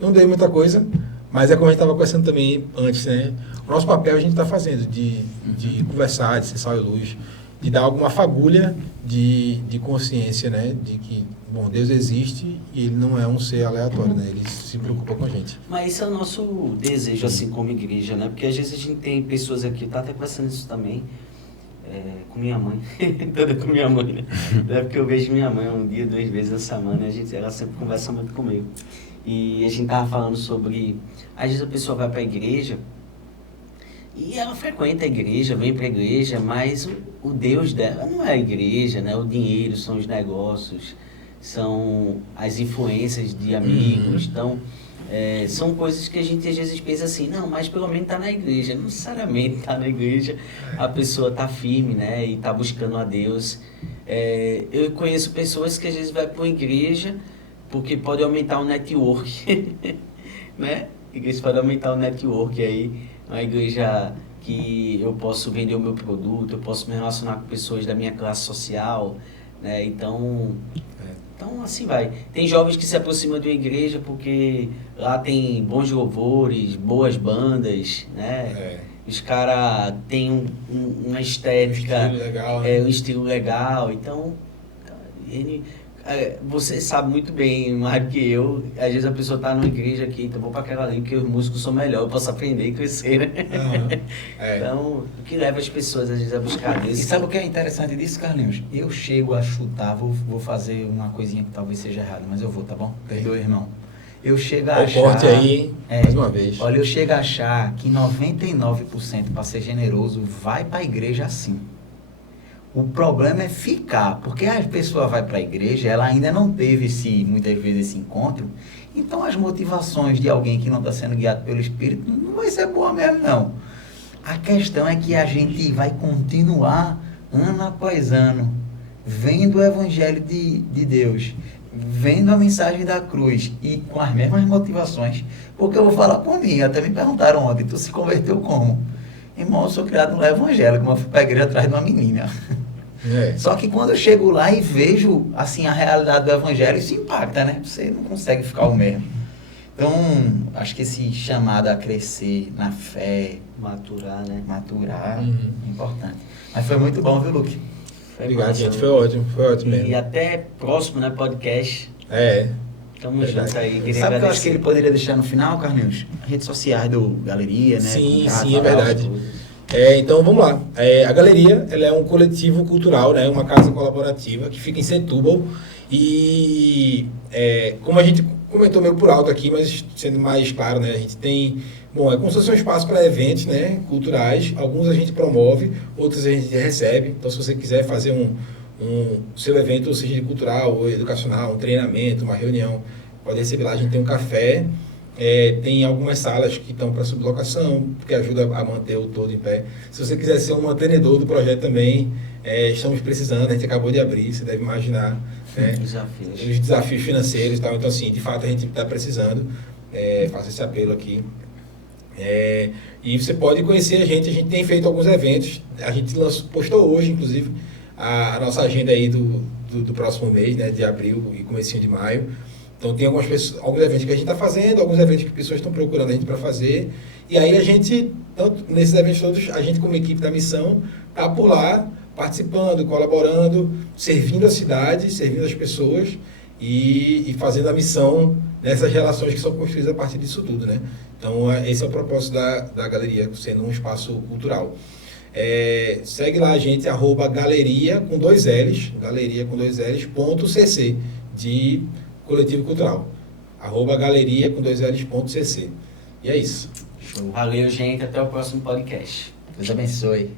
Não dei muita coisa, mas é como a gente estava conversando também antes, né? O nosso papel a gente está fazendo de conversar, de ser sal e luz, de dar alguma fagulha de consciência, né? De que, bom, Deus existe e Ele não é um ser aleatório, né? Ele se preocupa com a gente. Mas esse é o nosso desejo, assim, como igreja, né? Porque às vezes a gente tem pessoas aqui, tá até conversando isso também, com minha mãe, toda com minha mãe, né? É porque eu vejo minha mãe um dia, 2 vezes na semana, ela sempre conversa muito comigo. E a gente tava falando sobre, às vezes a pessoa vai para a igreja, e ela frequenta a igreja, vem para a igreja, mas o Deus dela não é a igreja, né? O dinheiro, são os negócios, são as influências de amigos. Então, são coisas que a gente às vezes pensa assim, não, mas pelo menos está na igreja. Não necessariamente está na igreja, a pessoa está firme, né? E está buscando a Deus. Eu conheço pessoas que às vezes vai para uma igreja porque pode aumentar o network, né? A igreja pode aumentar o network aí. Uma igreja que eu posso vender o meu produto, eu posso me relacionar com pessoas da minha classe social, né? Então assim vai. Tem jovens que se aproximam de uma igreja porque lá tem bons louvores, boas bandas, né? Os caras têm uma estética, um estilo legal, né? Um estilo legal. Então, Você sabe muito bem, mais do que eu, às vezes a pessoa tá numa igreja aqui, então vou para aquela ali, porque os músicos são melhores, eu posso aprender e crescer, né? Então, o que leva as pessoas às vezes a buscar Deus. E sabe o que é interessante disso, Carlinhos? Eu chego a chutar, vou fazer uma coisinha que talvez seja errada, mas eu vou, tá bom? Perdoe, irmão. Eu chego a achar... corte aí, mais uma vez. Olha, eu chego a achar que 99%, para ser generoso, vai para a igreja assim. O problema é ficar, porque a pessoa vai para a igreja, ela ainda não teve muitas vezes esse encontro, então as motivações de alguém que não está sendo guiado pelo Espírito não vai ser boa mesmo, não. A questão é que a gente vai continuar, ano após ano, vendo o Evangelho de Deus, vendo a mensagem da cruz e com as mesmas motivações, porque eu vou falar por mim, até me perguntaram ontem, tu se converteu como? Irmão, eu sou criado no evangélico, mas fui para a igreja atrás de uma menina. Só que quando eu chego lá e vejo assim, a realidade do evangelho, isso impacta, né? Você não consegue ficar o mesmo. Então, acho que esse chamado a crescer na fé... Maturar, né? Maturar, é importante. Mas foi muito bom, viu, Luke? Obrigado, gente. Foi ótimo mesmo. E até próximo, né, podcast. Tamo junto aí. Sabe o que eu acho que ele poderia deixar no final, Carlinhos? As redes sociais do Galeria, né? Sim, é verdade. Então, vamos lá. A Galeria, ela é um coletivo cultural, né? Uma casa colaborativa que fica em Setúbal. E como a gente comentou meio por alto aqui, mas sendo mais claro, né? A gente tem... Bom, é como se fosse um espaço para eventos, né? Culturais. Alguns a gente promove, outros a gente recebe. Então, se você quiser fazer um seu evento, ou seja, cultural ou educacional, um treinamento, uma reunião, pode receber lá. A gente tem um café, tem algumas salas que estão para sublocação, que ajuda a manter o todo em pé. Se você quiser ser um mantenedor do projeto também, estamos precisando, a gente acabou de abrir, você deve imaginar, né, os desafios financeiros e tal. Então, assim, de fato, a gente está precisando, faço esse apelo aqui. E você pode conhecer a gente tem feito alguns eventos, a gente postou hoje, inclusive, a nossa agenda aí do próximo mês, né, de abril e comecinho de maio. Então tem alguns eventos que a gente está fazendo, alguns eventos que pessoas estão procurando a gente para fazer. E aí a gente, tanto nesses eventos todos, a gente como equipe da missão, está por lá, participando, colaborando, servindo a cidade, servindo as pessoas e fazendo a missão nessas relações que são construídas a partir disso tudo, né? Então esse é o propósito da Galeria, sendo um espaço cultural. Segue lá a gente, @galeria com 2 L's, galeria com 2L's.cc, de coletivo cultural. @galeria com 2 L's.cc. E é isso. Valeu, gente. Até o próximo podcast. Deus abençoe.